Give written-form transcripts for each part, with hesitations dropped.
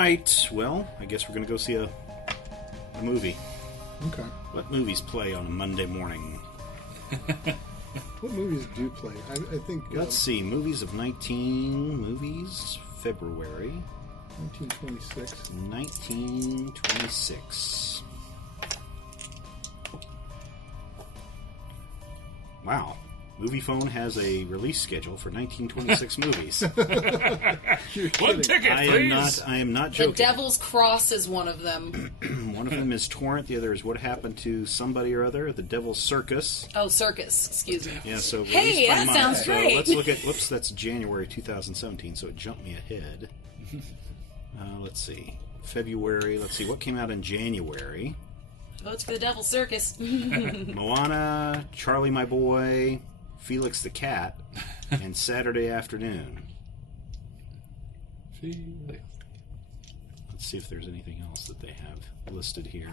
right. Well, I guess we're going to go see a movie. Okay. What movies play on a Monday morning? What movies do play? I think... Let's see. Movies, February. 1926. 1926. Wow. Movie Phone has a release schedule for 1926 movies. One ticket, please. I am not joking. The Devil's Cross is one of them. One of them is Torrent. The other is What Happened to Somebody or Other. The Devil's Circus. Oh, Circus. Excuse me. Yeah. So hey, that sounds great. So let's look at. Whoops, that's January 2017. So it jumped me ahead. Let's see. February. Let's see what came out in January. Votes for the Devil's Circus. Moana, Charlie My Boy, Felix the Cat, and Saturday Afternoon. Felix. Let's see if there's anything else that they have listed here.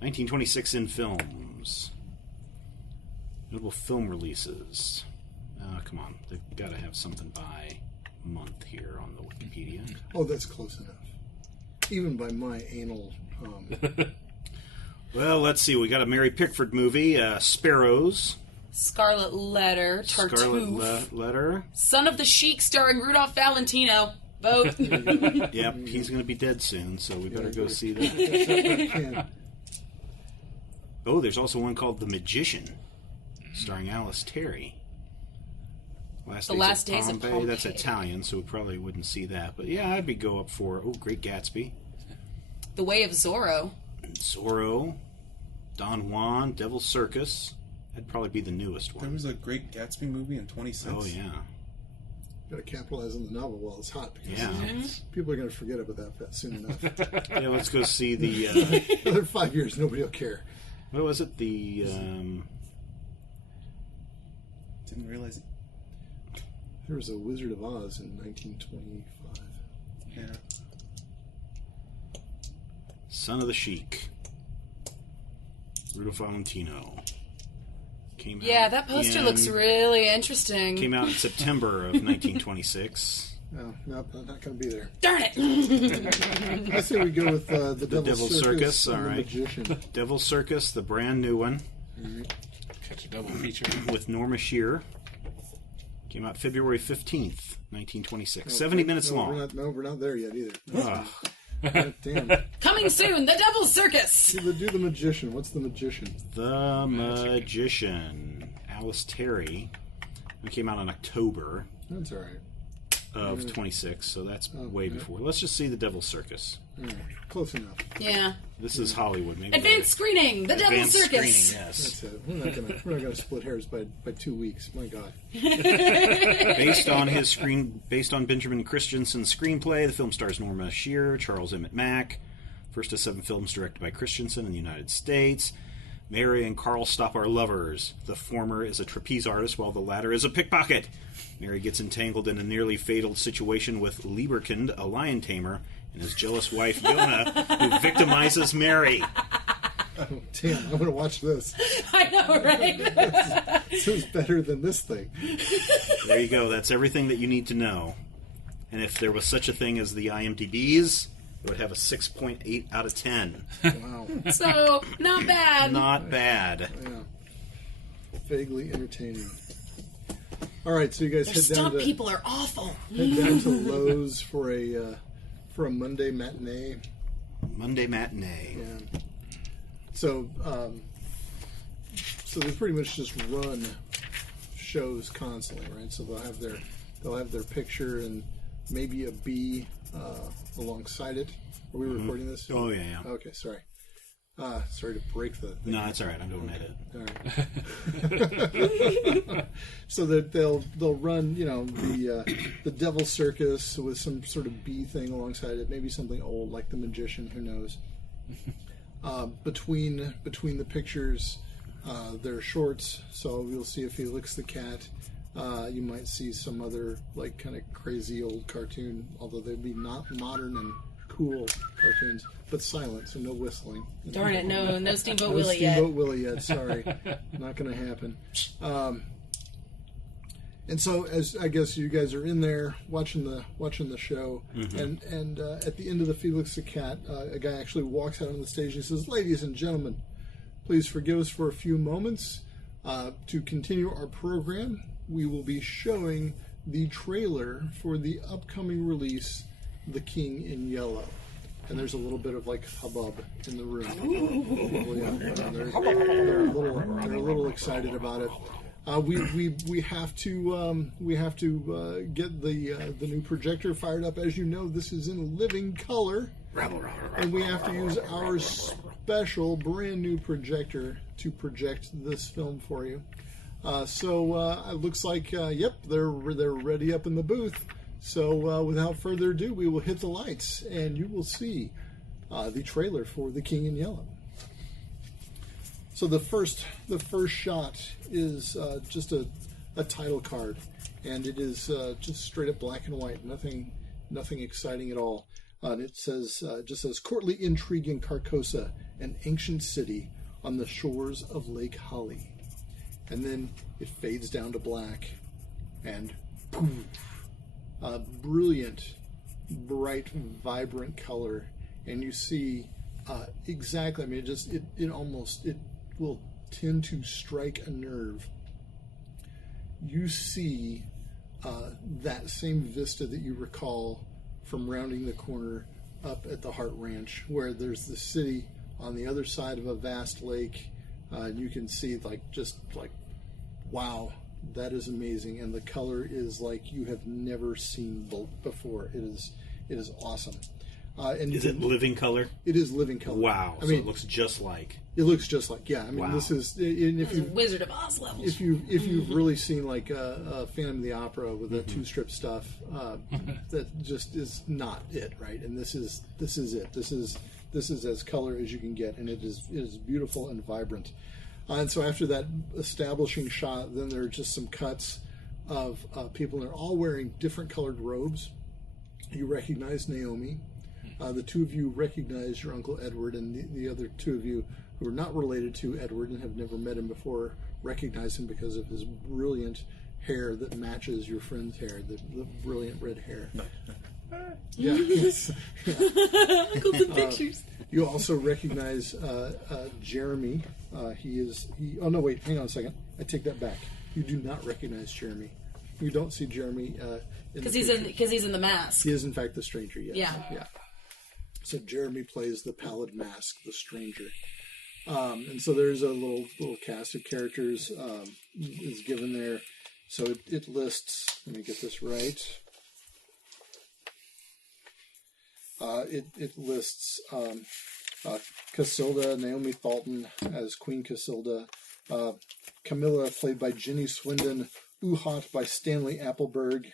1926 in films. Notable film releases. Come on. They've got to have something by month here on the Wikipedia. Oh, that's close enough. Even by my anal... Well, let's see. We got a Mary Pickford movie, Sparrows. Scarlet Letter, Tartuffe. Scarlet Letter. Son of the Sheik starring Rudolph Valentino. Vote. Yep, he's going to be dead soon, so we better go see that. Oh, there's also one called The Magician, starring Alice Terry. Last Days of Pompeii. That's Italian, so we probably wouldn't see that. But yeah, I'd go up for, Great Gatsby. The Way of Zorro. Zorro. Don Juan, Devil's Circus. That'd probably be the newest one. There was a Great Gatsby movie in 26. Oh, yeah. Got to capitalize on the novel while it's hot. Because people are going to forget about that soon enough. Yeah, let's go see the... Another 5 years, nobody will care. What was it? The... Didn't realize it. There was a Wizard of Oz in 1925. Yeah. Son of the Sheik. Rudolph Valentino. Yeah, that poster looks really interesting. Came out in September of 1926. No, nope, I'm not going to be there. Darn it! I say we go with the Devil's Circus all and right. The Magician. Devil's Circus, the brand new one. Catch a double feature. With Norma Shear. Came out February 15th, 1926. 70 minutes long. We're not there yet either. Damn. Coming soon, The Devil's Circus! Do the Magician. What's The Magician? The Magician. Alice Terry. It came out in October. That's all right. Of 26, so that's way before. Let's just see The Devil's Circus. All right. Close enough. Yeah. This is Hollywood. Maybe Advanced screening, The Devil's Circus. Screening, yes. That's it. We're not gonna split hairs by 2 weeks. My God. Based on Benjamin Christensen's screenplay, the film stars Norma Shear, Charles Emmett Mack. First of 7 films directed by Christensen in the United States. Mary and Carl Stop are lovers. The former is a trapeze artist, while the latter is a pickpocket. Mary gets entangled in a nearly fatal situation with Lieberkind, a lion tamer, and his jealous wife, Yona, who victimizes Mary. Oh, damn, I'm going to watch this. I know, right? This is better than this thing. There you go. That's everything that you need to know. And if there was such a thing as the IMDb's, it would have a 6.8 out of 10. Wow. So, not bad. Not bad. Yeah. Vaguely entertaining. All right, so you guys Their head down stunt to people are awful. head down to Lowe's for a Monday matinee. Monday matinee. Yeah. So they pretty much just run shows constantly, right? So they'll have their picture and maybe a bee alongside it. Are we recording this? Oh yeah. Okay, sorry. Sorry to break the thing. No, it's all right. I'm doing All right. So that they'll run, the Devil's Circus with some sort of bee thing alongside it, maybe something old like The Magician, who knows. Between the pictures, there are shorts, so you'll see a Felix the Cat. You might see some other like kind of crazy old cartoon, although they'd be not modern and cool cartoons, but silent, so no whistling. Darn it, no Steamboat No Willie yet. Steamboat Willie yet, sorry. Not going to happen. And so, as I guess you guys are in there watching the show, and at the end of the Felix the Cat, a guy actually walks out on the stage and says, "Ladies and gentlemen, please forgive us for a few moments. To continue our program, we will be showing the trailer for the upcoming release, The King in Yellow." And there's a little bit of like hubbub in the room. They're a little excited about it. We have to get the new projector fired up. As you know, this is in living color, and we have to use our special brand new projector to project this film for you. So it looks like they're ready up in the booth. So without further ado, we will hit the lights, and you will see the trailer for The King in Yellow. So the first shot is just a title card, and it is just straight up black and white, nothing exciting at all. And it says just says courtly intrigue in Carcosa, an ancient city on the shores of Lake Holly, and then it fades down to black, and poof, a brilliant, bright, vibrant color, and you see exactly. I mean, it will tend to strike a nerve. You see that same vista that you recall from rounding the corner up at the Hart Ranch, where there's the city on the other side of a vast lake, and you can see wow, that is amazing, and the color is like you have never seen before. It is awesome. And is it living color? It is living color. Wow! I mean, it looks just like. It looks just like, yeah. I mean, this is if you Wizard of Oz levels. If you've really seen like a Phantom of the Opera with the two-strip stuff, that just is not it, right? And this is it. This is as color as you can get, and it is beautiful and vibrant. And so after that establishing shot, then there are just some cuts of people, and they're all wearing different colored robes. You recognize Naomi. The two of you recognize your Uncle Edward, and the other two of you who are not related to Edward and have never met him before recognize him because of his brilliant hair that matches your friend's hair, the brilliant red hair. Yeah. Look at the pictures. You also recognize Jeremy. Oh no, wait, hang on a second. I take that back. You do not recognize Jeremy. You don't see Jeremy because he's in the mask. He is in fact the stranger. Yes. Yeah. So Jeremy plays the pallid mask, the stranger. And so there's a little cast of characters is given there. So it lists. Let me get this right. It lists Casilda, Naomi Thalton as Queen Casilda, Camilla played by Jenny Swindon, Uhat by Stanley Appleberg,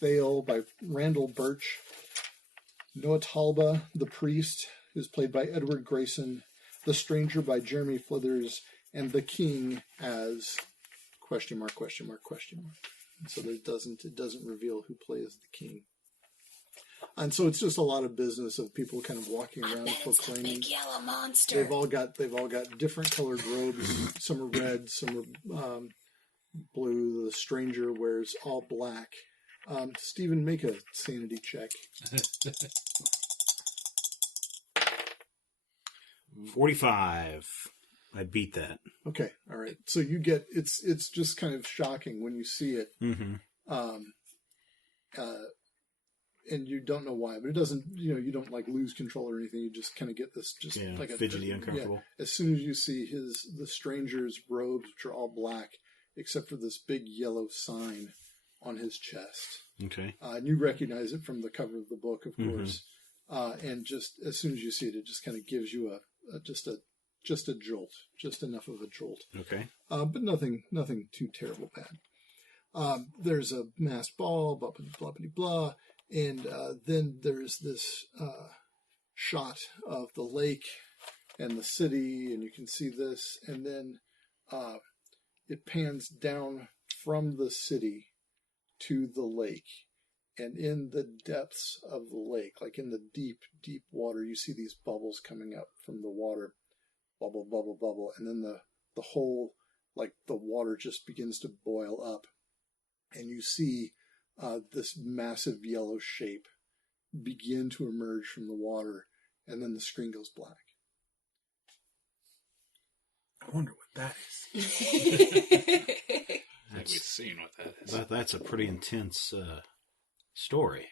Thale by Randall Birch, Noah Talba, the priest, is played by Edward Grayson, the stranger by Jeremy Flithers, and the king as ... And so it doesn't reveal who plays the king. And so it's just a lot of business of people kind of walking around proclaiming. It's a big yellow monster. They've all got different colored robes. Some are red, some are blue. The stranger wears all black. Stephen, make a sanity check. 45. I beat that. Okay, all right. So you get it's just kind of shocking when you see it. Mm-hmm. And you don't know why, but it doesn't. You don't like lose control or anything. You just kind of get this like a fidgety, uncomfortable. Yeah. As soon as you see the stranger's robes, which are all black, except for this big yellow sign on his chest. Okay. And you recognize it from the cover of the book, of course. And just as soon as you see it, it just kind of gives you a jolt, just enough of a jolt. Okay. But nothing too terrible bad. There's a masked ball, blah blah blah blah. And then there's this shot of the lake and the city, and you can see this. And then it pans down from the city to the lake. And in the depths of the lake, like in the deep, deep water, you see these bubbles coming up from the water. Bubble, bubble, bubble. And then the whole, like the water just begins to boil up. and you see this massive yellow shape begin to emerge from the water, and then the screen goes black. I wonder what that is. I think we've seen what that is. That's a pretty intense story.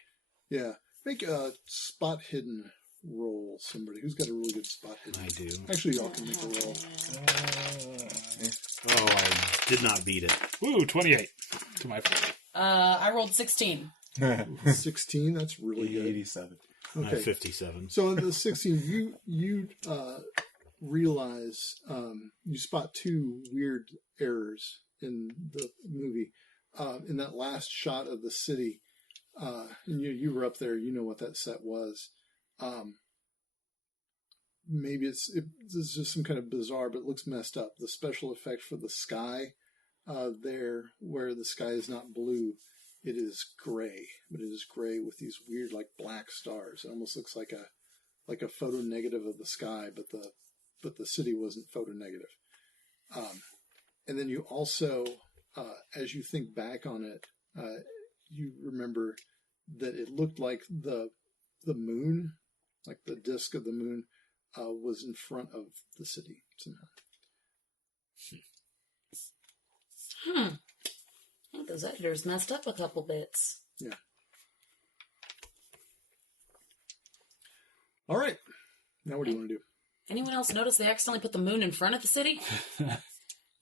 Yeah. Make a spot hidden roll, somebody. Who's got a really good spot hidden? I do. Actually, y'all can make a roll. Oh, I did not beat it. Woo, 28 to my 40. I rolled 16. 16, that's really good. 87. I have 57. So in the 16, you realize you spot two weird errors in the movie. In that last shot of the city, and you were up there, you know what that set was. Maybe it's just some kind of bizarre, but it looks messed up. The special effect for the sky there, where the sky is not blue, it is gray, but it is gray with these weird, like, black stars. It almost looks like a photo negative of the sky, but the city wasn't photo negative. And then you also, as you think back on it, you remember that it looked like the moon, like the disk of the moon, was in front of the city somehow. I think those editors messed up a couple bits. Yeah. All right. Now what do you want to do? Anyone else notice they accidentally put the moon in front of the city?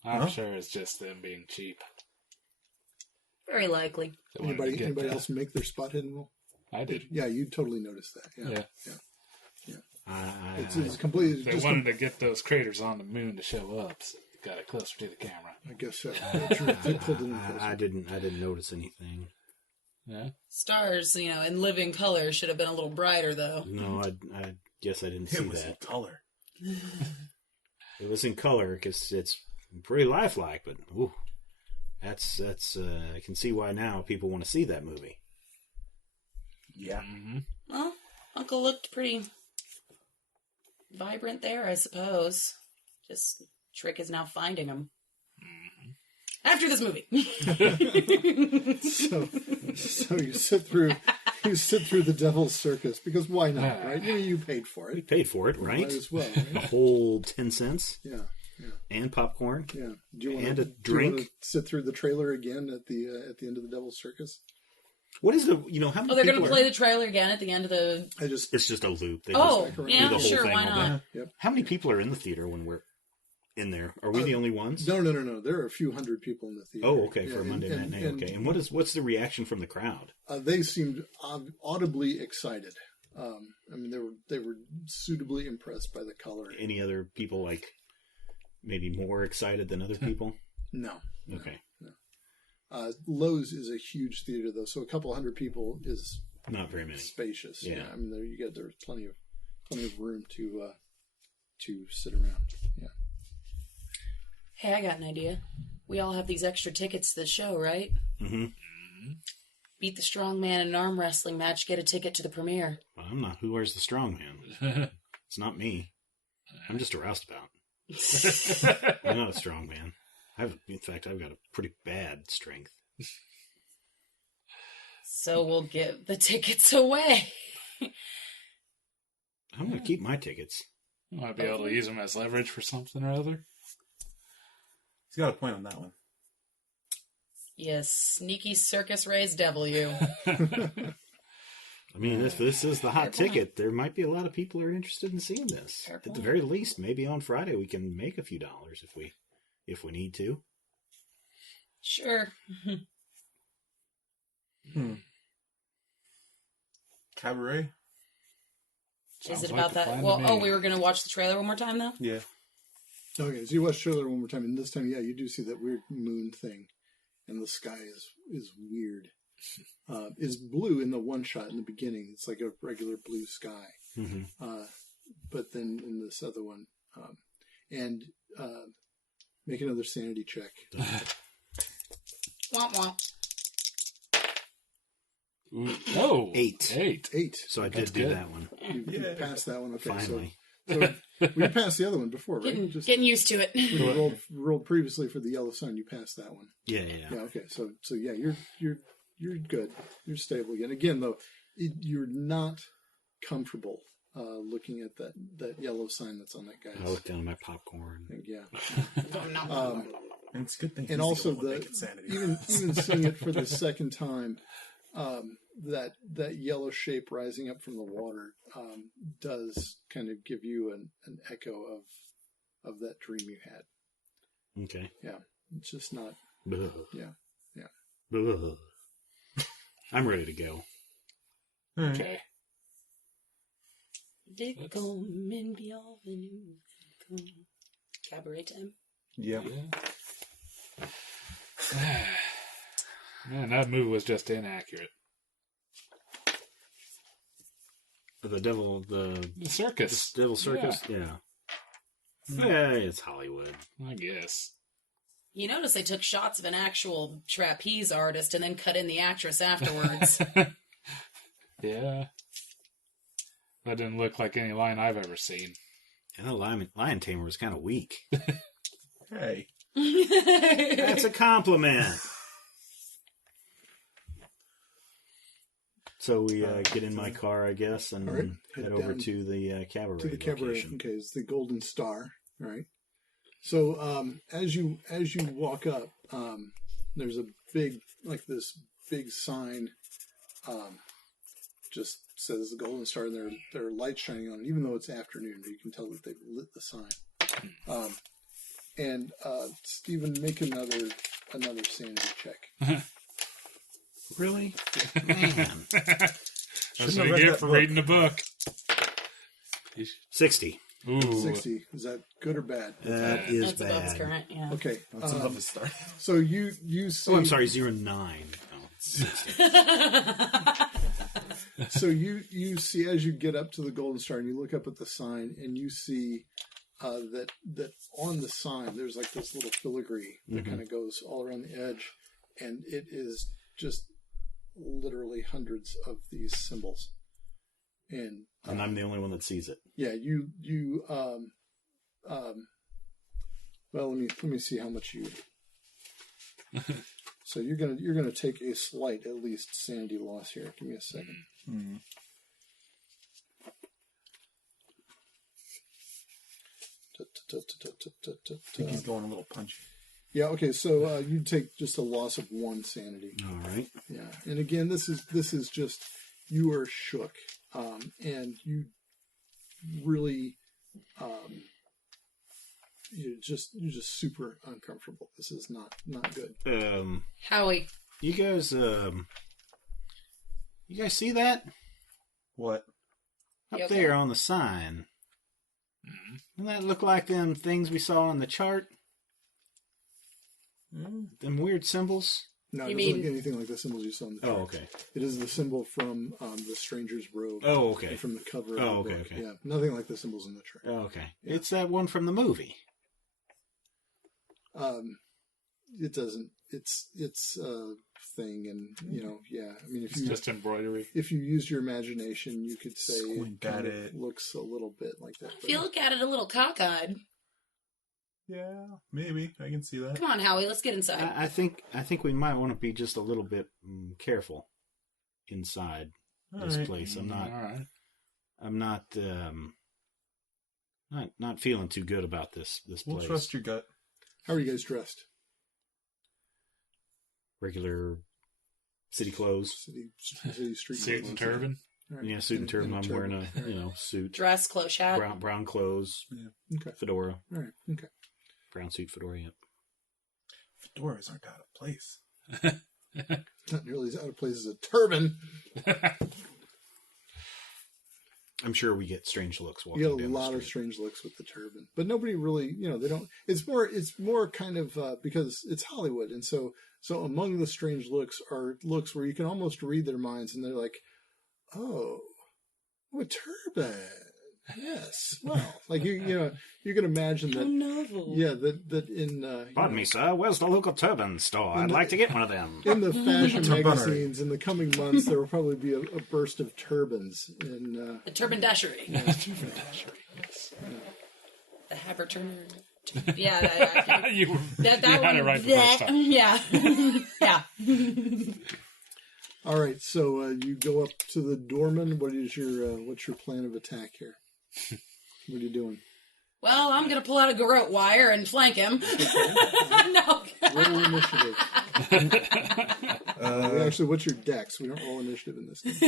I'm sure it's just them being cheap. Very likely. They wanted to Anybody get else make their spot hidden roll? I did. Yeah, you totally noticed that. Yeah. Yeah. It's completely. They wanted to get those craters on the moon to show up, so they got it closer to the camera. I guess so. They pulled it in closer. I didn't notice anything. Yeah. Stars, in living color should have been a little brighter, though. No, I guess I didn't see It was in that. color. It was in color because it's pretty lifelike, but ooh, that's I can see why now people want to see that movie. Yeah. Mm-hmm. Well, Uncle looked pretty vibrant there, I suppose. Just trick is now finding him. After this movie. So you sit through the Devil's Circus because why not, right? You paid for We it. paid for it, right? Might as well. A Right? whole 10 cents Yeah. and popcorn. Yeah. Do you want And to a drink. sit through the trailer again at the end of the Devil's Circus? What is the how many? Oh, they're going people to play the trailer again at the end of the... It's just a loop. They Oh, just do yeah, the whole sure, thing why all not? day. Yep. How many people are in the theater when we're in there? Are we the only ones? No. There are a few hundred people in the theater. Oh, okay, for Yeah, a Monday matinee. Okay, and what's the reaction from the crowd? They seemed audibly excited. They were suitably impressed by the color. Any other people maybe more excited than other people? No. Okay, Lowe's is a huge theater, though, so a couple hundred people is not very many. spacious. Yeah. There's plenty of room to sit around. Yeah. Hey, I got an idea. We all have these extra tickets to the show, right? Mm-hmm. Beat the strong man in an arm wrestling match, get a ticket to the premiere. Well, I'm not. Who wears the strong man? It's not me. I'm just a roustabout. I'm not a strong man. In fact, I've got a pretty bad strength. So we'll give the tickets away. I'm going to keep my tickets. You might be able to use them as leverage for something or other. He's got a point on that one. Yes, sneaky circus raised devil, you. I mean, if this is the hot Fair point. ticket, there might be a lot of people who are interested in seeing this. Fair At the point. very least, maybe on Friday we can make a few dollars if we need to. Sure. Cabaret? Sounds Is it like about the that? plan to Well, me. we were going to watch the trailer one more time, though? Yeah. Okay, so you watch the trailer one more time, and this time, yeah, you do see that weird moon thing, and the sky is weird. It's blue in the one shot in the beginning. It's like a regular blue sky. Mm-hmm. But then in this other one, and make another sanity check. Womp womp. Ooh, oh, 8. 8. So I That's did do good. that one. You passed that one. Okay, Finally. So We passed the other one before, right? Getting used to it. When you rolled previously for the yellow sun, you passed that one. Yeah. Yeah. Okay. So yeah, you're good. You're stable again. Again, though, you're not comfortable looking at that yellow sign that's on that guy's. I look down at my popcorn. Yeah. And it's a good thing. And also even seeing it for the second time, that yellow shape rising up from the water does kind of give you an echo of that dream you had. Okay. Yeah, it's just not. Blah. Yeah. Blah. I'm ready to go. Okay. Cabaret time. Yep. Man, that movie was just inaccurate. The devil, The circus. Devil Circus. Yeah. Hey, it's Hollywood. I guess. You notice they took shots of an actual trapeze artist and then cut in the actress afterwards. Yeah. That didn't look like any line I've ever seen. And the lion tamer was kind of weak. Hey. That's a compliment. So we get in my car, I guess, and All right. head over to the cabaret. To the cabaret. location. Okay, it's the Golden Star. All right. So as you walk up, there's a big sign, just says the Golden Star, and there are lights shining on it, even though it's afternoon. But you can tell that they've lit the sign. And Stephen, make another sanity check. Really? Man. That's what you get for reading the book. 60. Ooh. 60. Is that good or bad? That is That's above his bad. current, yeah. Okay. That's above the start. So you see. Oh, I'm sorry, 09. Oh, 60. So you see as you get up to the Golden Star and you look up at the sign and you see that on the sign there's like this little filigree that kind of goes all around the edge, and it is just literally hundreds of these symbols. And I'm the only one that sees it. yeah, well, let me see how much you. So you're gonna take a slight, at least, sanity loss here. Give me a second. Mm-hmm. I think he's going a little punchy. Yeah. Okay. So you take just a loss of 1 sanity. All right. Yeah. And again, this is just you are shook, and you really, you're just super uncomfortable. This is not good. Howie. You guys see that? What? Up You okay? there on the sign. Doesn't that look like them things we saw on the chart? Them weird symbols? No, it You doesn't mean- look anything like the symbols you saw in the chart. Oh, okay. It is the symbol from the Stranger's Robe. Oh, okay. From the cover. Oh, of the okay, book. okay. Yeah, nothing like the symbols in the chart. Oh, okay. It's that one from the movie. It doesn't. It's a thing, and yeah. I mean, It's just embroidery. if you used your imagination, you could say Squint it, at kind of it. looks a little bit like that. If you look at it a little cockeyed. Yeah, maybe. I can see that. Come on, Howie, let's get inside. I think we might want to be just a little bit careful inside this right. place. All right. I'm not feeling too good about this We'll place. trust your gut. How are you guys dressed? Regular city clothes. City street Suit clothes. and turban. All right. Yeah, suit and turban. And a I'm turban. wearing a suit. Dress, close hat. Brown clothes. Yeah. Okay. Fedora. All right. Okay. Brown suit, fedora, yep. Fedoras aren't out of place. Not nearly as out of place as a turban. I'm sure we get strange looks walking You down get a the lot street. of strange looks with the turban, but nobody really, they don't. It's more kind of because it's Hollywood, and so among the strange looks are looks where you can almost read their minds, and they're like, "Oh, a turban, yes." Well, like you can imagine How that. novel. Yeah, that in. Pardon me, sir. Where's the local turban store? I'd like to get one of them. In the fashion Turbanery. magazines in the coming months, there will probably be a burst of turbans in. The turbandashery. have her turn her. Yeah, you that you had one. it right the first time. Yeah, yeah. All right, so you go up to the doorman. What's your plan of attack here? What are you doing? Well, I'm gonna pull out a garrote wire and flank him. No. Roll initiative. Actually, what's your dex? We don't roll initiative in this game.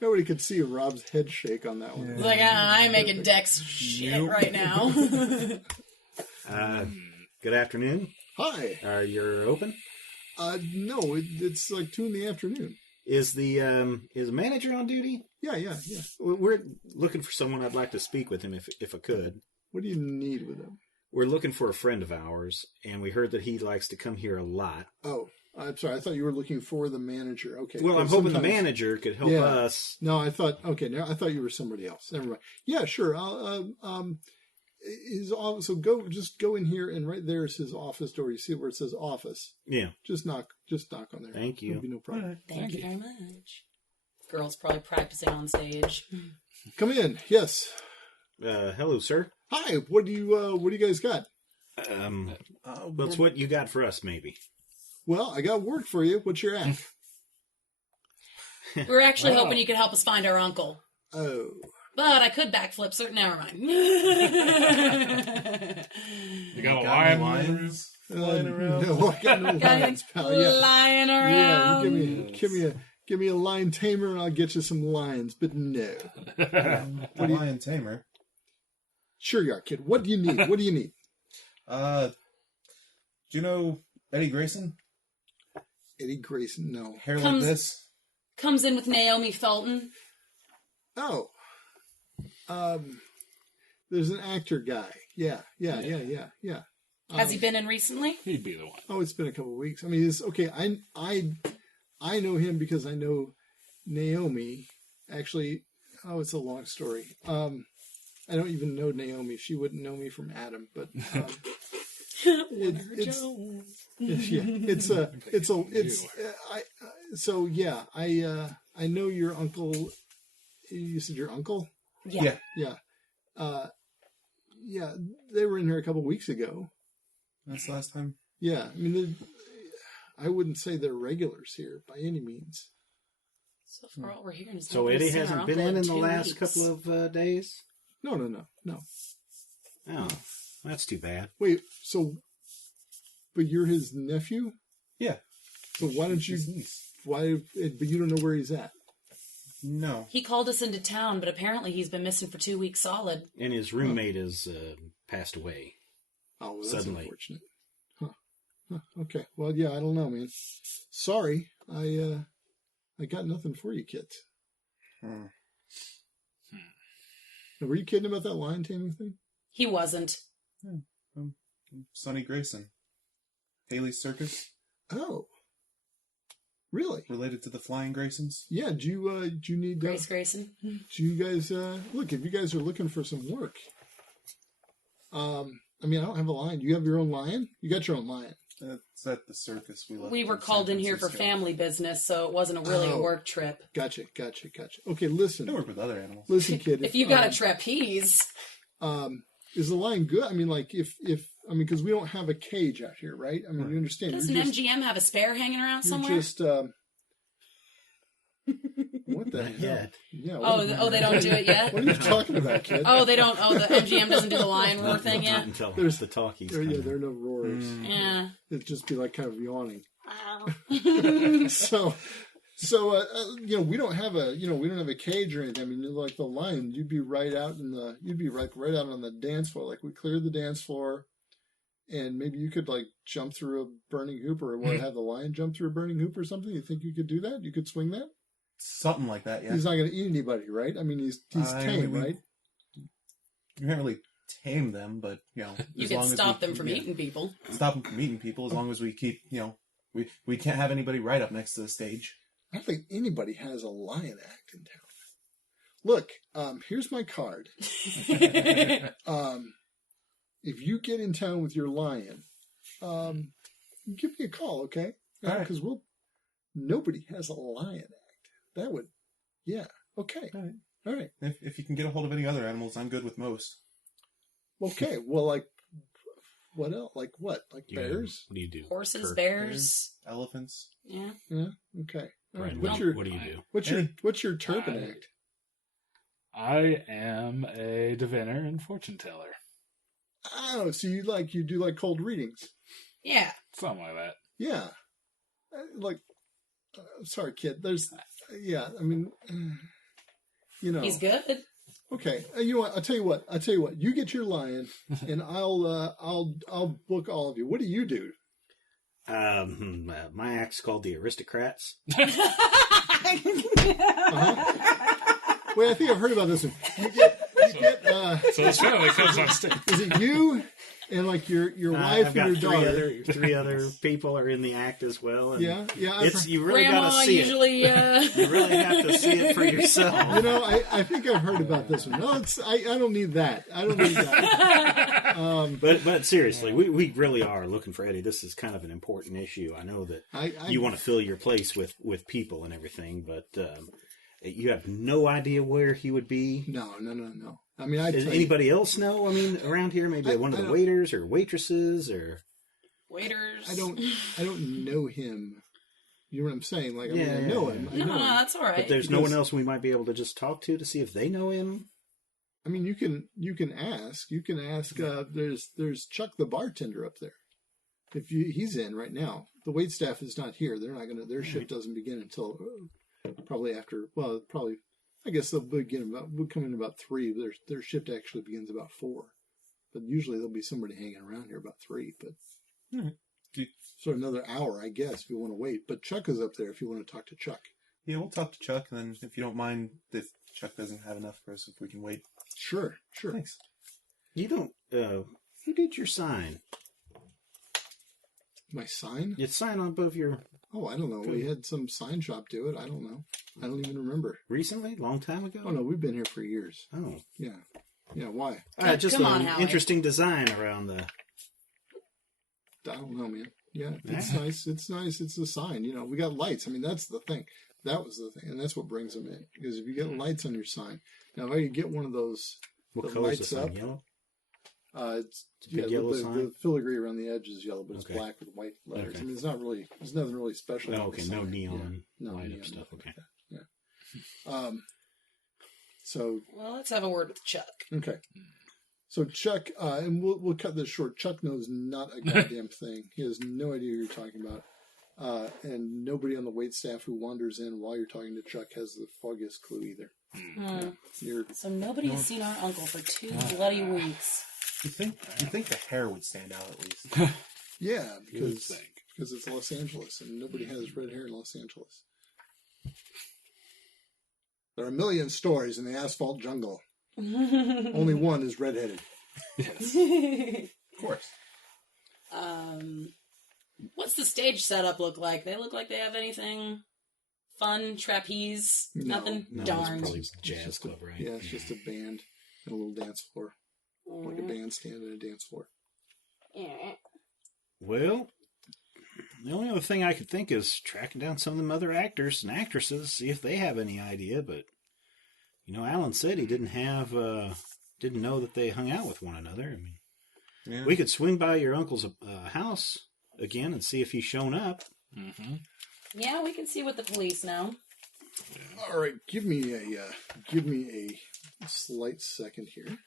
Nobody could see Rob's head shake on that one. It's like, I ain't making dex shit right now. Good afternoon. Hi. You're open? No, it's like 2 PM. Is the manager on duty? Yeah. We're looking for someone. I'd like to speak with him if I could. What do you need with him? We're looking for a friend of ours, and we heard that he likes to come here a lot. Oh, I'm sorry. I thought you were looking for the manager. Okay. Well, I'm hoping the manager could help us. No, I thought you were somebody else. Never mind. Yeah, sure. His office. So go in here, and right there is his office door. You see where it says office? Yeah. Just knock on there. Thank you. It'll be no problem. Thank you very much. Girl's probably practicing on stage. Come in. Yes. Hello, sir. Hi. What do you guys got? Well, it's what you got for us, maybe. Well, I got work for you. What's your act? We're actually hoping you could help us find our uncle. Oh. But I could backflip, so never mind. You got a lion? lions flying around? No, I got no lions, pal. Yeah. Lying Yeah, around. you give me a lion tamer and I'll get you some lions, but no. A lion tamer. Sure you are, kid. What do you need? What do you need? Do you know Eddie Grayson? Eddie Grayson, no. Hair like this? Comes in with Naomi Felton. Oh. There's an actor guy. Yeah. Has he been in recently? He'd be the one. Oh, it's been a couple of weeks. I mean, it's okay. I know him because I know Naomi. Actually, it's a long story. I don't even know Naomi. She wouldn't know me from Adam, but I know your uncle. You said your uncle? Yeah. Yeah. They were in here a couple of weeks ago. That's the last time. Yeah, I mean, I wouldn't say they're regulars here by any means. So far, all we're hearing is So Eddie hasn't been in the last couple of days? No. Oh, that's too bad. Wait, but you're his nephew? Yeah. So why don't you? His niece. Why? But you don't know where he's at. No. He called us into town, but apparently he's been missing for 2 weeks solid. And his roommate has passed away. Oh, well, that's Suddenly. unfortunate. Huh. Okay. Well, yeah, I don't know, man. Sorry, I got nothing for you, kids. Now, were you kidding about that lion taming thing? He wasn't. Sonny Grayson. Haley's Circus. Oh, really? Related to the Flying Graysons. Yeah. Do you need Grace Grayson. Do you guys look? If you guys are looking for some work, I mean, I don't have a lion. Do you have your own lion? You got your own lion. It's at the circus we left. We were in called San in here for Francisco. family business, so it wasn't really a work trip. Gotcha. Okay, listen. I work with other animals. Listen, kid. If you got a trapeze, is the lion good? I mean, like, because we don't have a cage out here, right? I mean, you understand. doesn't MGM have a spare hanging around somewhere? You're just, what the hell? yet. Yeah. Oh, they don't do it yet? What are you talking about, kid? Oh, they don't. Oh, the MGM doesn't do the lion roar thing Not yet? until There's the talkies. There come are no roars. Yeah. It'd just be like kind of yawning. Wow. So we don't have a cage or anything. I mean, like the lion, you'd be right out on the dance floor. Like we cleared the dance floor, and maybe you could like jump through a burning hoop, or have the lion jump through a burning hoop or something. You think you could do that? You could swing that? Something like that, yeah. He's not going to eat anybody, right? I mean, he's tame, right? You can't really tame them, but You as can long as stop them from eating people. Stop them from eating people as long as we keep, we can't have anybody right up next to the stage. I don't think anybody has a lion act in town. Look, here's my card. If you get in town with your lion, give me a call, okay? All right. Because nobody has a lion act. That would, yeah. Okay. All right. If you can get a hold of any other animals, I'm good with most. Okay. Well, like, what else? Like what? Like bears? What do you do? Horses, Kirk? bears. Elephants. Yeah. Yeah. Okay. All right. Brandon, what do you do? What's your turban act? I am a diviner and fortune teller. Oh, so you do like cold readings? Yeah. Something like that. Yeah. Sorry, kid. There's, yeah. I mean, you know. He's good. Okay. You know what? I'll tell you what. You get your lion, and I'll book all of you. What do you do? My act's called The Aristocrats. Wait, I think I've heard about this one. You get. So this family comes on stage. Is it you and like your wife I've and got your daughter? three other people are in the act as well. And Yeah. It's you really Grandma gotta see usually. it. You really have to see it for yourself. You know, I think I've heard about this one. No, I don't need that. I don't need that. But seriously, we really are looking for Eddie. This is kind of an important issue. I know that you want to fill your place with people and everything, but you have no idea where he would be. No. I mean, Does anybody else know? I mean, around here, maybe one of the waiters or waitresses or Waiters. I don't know him. You know what I'm saying? Like, I Yeah, mean, I know yeah, him. yeah. I know No, him. that's all right. But there's no one else we might be able to just talk to see if they know him. I mean, you can ask. You can ask. There's Chuck the bartender up there. He's in right now. The wait staff is not here. They're not gonna. Their shift doesn't begin until probably after. Well, probably. I guess they'll come in about 3. Their shift actually begins about 4. But usually there'll be somebody hanging around here about 3. But so another hour, I guess, if you want to wait. But Chuck is up there if you want to talk to Chuck. Yeah, we'll talk to Chuck, and then if you don't mind, if Chuck doesn't have enough for us, if we can wait. Sure. Thanks. You don't. Who did your sign? My sign? It's sign on above your. Oh, I don't know. We had some sign shop do it. I don't know. I don't even remember. Recently? Long time ago? Oh, no, we've been here for years. Oh. Yeah. Yeah, why? Just Come on, an Howie. interesting design around the. I don't know, man. Yeah, it's nice. It's nice. It's a sign. You know, we got lights. I mean, that's the thing. That was the thing. And that's what brings them in. Because if you get lights on your sign. Now, if I could get one of those What that color is the lights sign? up. Yellow? It's Big yellow the sign? filigree around the edge is yellow, but it's Okay. black with white letters. Okay. I mean, it's not really. There's nothing really special. Oh, about okay. the No sign. neon Yeah. No light neon, up stuff. nothing Okay. like that. Yeah. So Well, let's have a word with Chuck. okay. So Chuck, and we'll cut this short. Chuck knows not a goddamn thing. He has no idea what you're talking about. And nobody on the wait staff who wanders in while you're talking to Chuck has the foggiest clue either. You're So nobody has seen our uncle for 2 bloody weeks. You think the hair would stand out at least? yeah, because think. it's Los Angeles and nobody has red hair in Los Angeles. There are a million stories in the asphalt jungle. Only one is redheaded. Yes. Of course. What's the stage setup look like? They look like they have anything fun? Trapeze? No. Nothing? No, Darn. it's probably It's jazz just club, right? Yeah, it's just a band and a little dance floor. Like a bandstand and a dance floor. Well, the only other thing I could think is tracking down some of them other actors and actresses, see if they have any idea. But Alan said he didn't know that they hung out with one another. I mean, Yeah. we could swing by your uncle's house again and see if he's shown up. Mm-hmm. Yeah, we can see what the police know. All right, give me a slight second here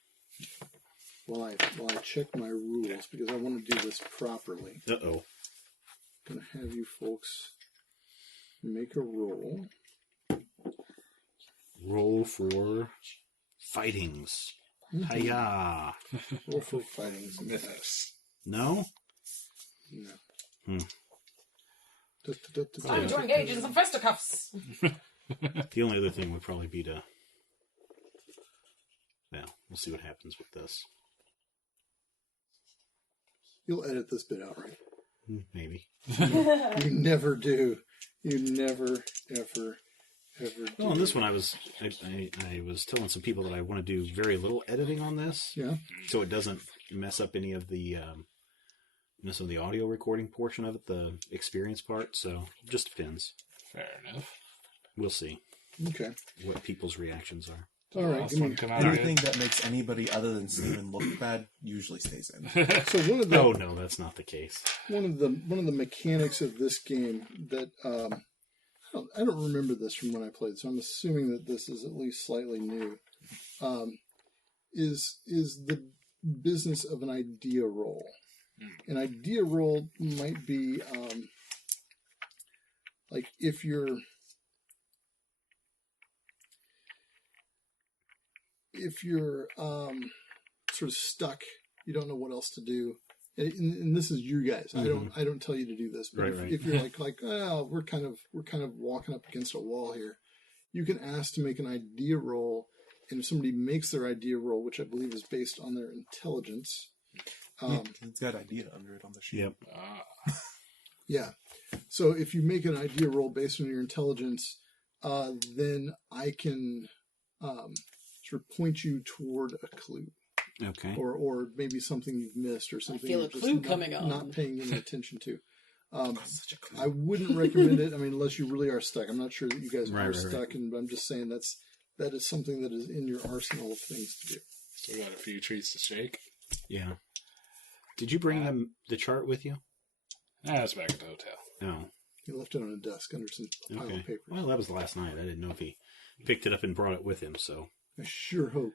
while I check my rules because I want to do this properly. Uh-oh. Gonna have you folks make a roll. Roll for fightings. Hiya. Roll for fighting mythos. No? No. Time to engage in some fisticuffs. The only other thing would probably be to... Well, we'll see what happens with this. You'll edit this bit out, right? Maybe. You never do. You never, ever do. Well, on this one, I was telling some people that I want to do very little editing on this, Yeah. so it doesn't mess up any of the audio recording portion of it, the experience part. So it just depends. Fair enough. We'll see. Okay. what people's reactions are. All right. Last Give me, one come out Anything good. that makes anybody other than Steven look bad usually stays in. so one of the Oh no, that's not the case. one of the mechanics of this game that I don't remember this from when I played, so I'm assuming that this is at least slightly new. Is the business of an idea roll? An idea roll might be like if you're sort of stuck, you don't know what else to do. And this is you guys. I don't tell you to do this, but Right, if you're like oh, we're kind of walking up against a wall here, you can ask to make an idea roll, and if somebody makes their idea roll, which I believe is based on their intelligence, It's got idea under it on the sheet. Yep. yeah. So if you make an idea roll based on your intelligence, then I can sort of point you toward a clue. Okay. Or maybe something you've missed, or something feel you're a just clue coming on. not paying any attention to. Such a clue. I wouldn't recommend it. I mean, unless you really are stuck. I'm not sure that you guys Right, are right, stuck, and I'm just saying that is something that is in your arsenal of things to do. So we got a few trees to shake. Yeah. Did you bring them the chart with you? It's back at the hotel. No. He left it on a desk under some pile Okay. of papers. Well, that was last night. I didn't know if he picked it up and brought it with him. So I sure hope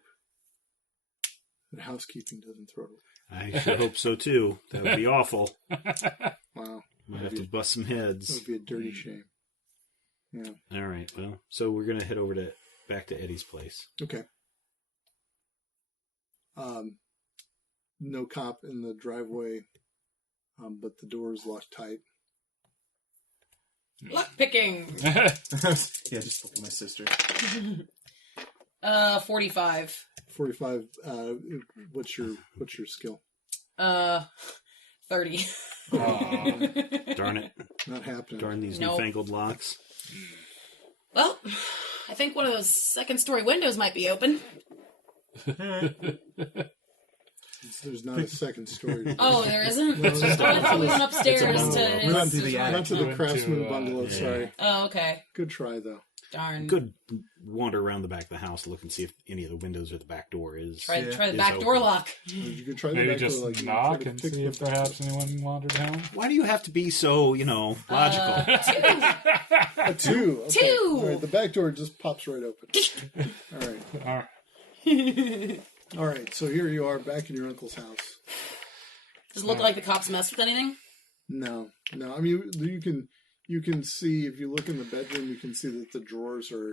that housekeeping doesn't throw it away. I sure hope so too. That would be awful. Wow, Might have to bust some that heads. would be a dirty shame. Yeah. All right. Well, so we're gonna head over to back to Eddie's place. Okay. No cop in the driveway, but the door is locked tight. Luck picking. Yeah, just look at my sister. 45. 45. What's your skill? 30. Darn it! Not happening. Darn these Nope. newfangled locks. Well, I think one of those second-story windows might be open. There's not a second story. Oh, there isn't? No, Oh, I thought we went upstairs It's a to bungalow. We went to his the attic. Not to the Went craftsman to, bungalow. yeah. Sorry. Oh, okay. Good try though. Darn. Good wander around the back of the house to look and see if any of the windows or the back door is. Try the is back door open. lock. You could try the Maybe back just door, like, you knock try to and pick see if the- perhaps anyone wandered home. Why do you have to be so, logical? A 2. Okay. 2. All right, the back door just pops right open. All right. All right. All right. So here you are back in your uncle's house. Does it look like the cops messed with anything? No. I mean, you can see if you look in the bedroom, you can see that the drawers are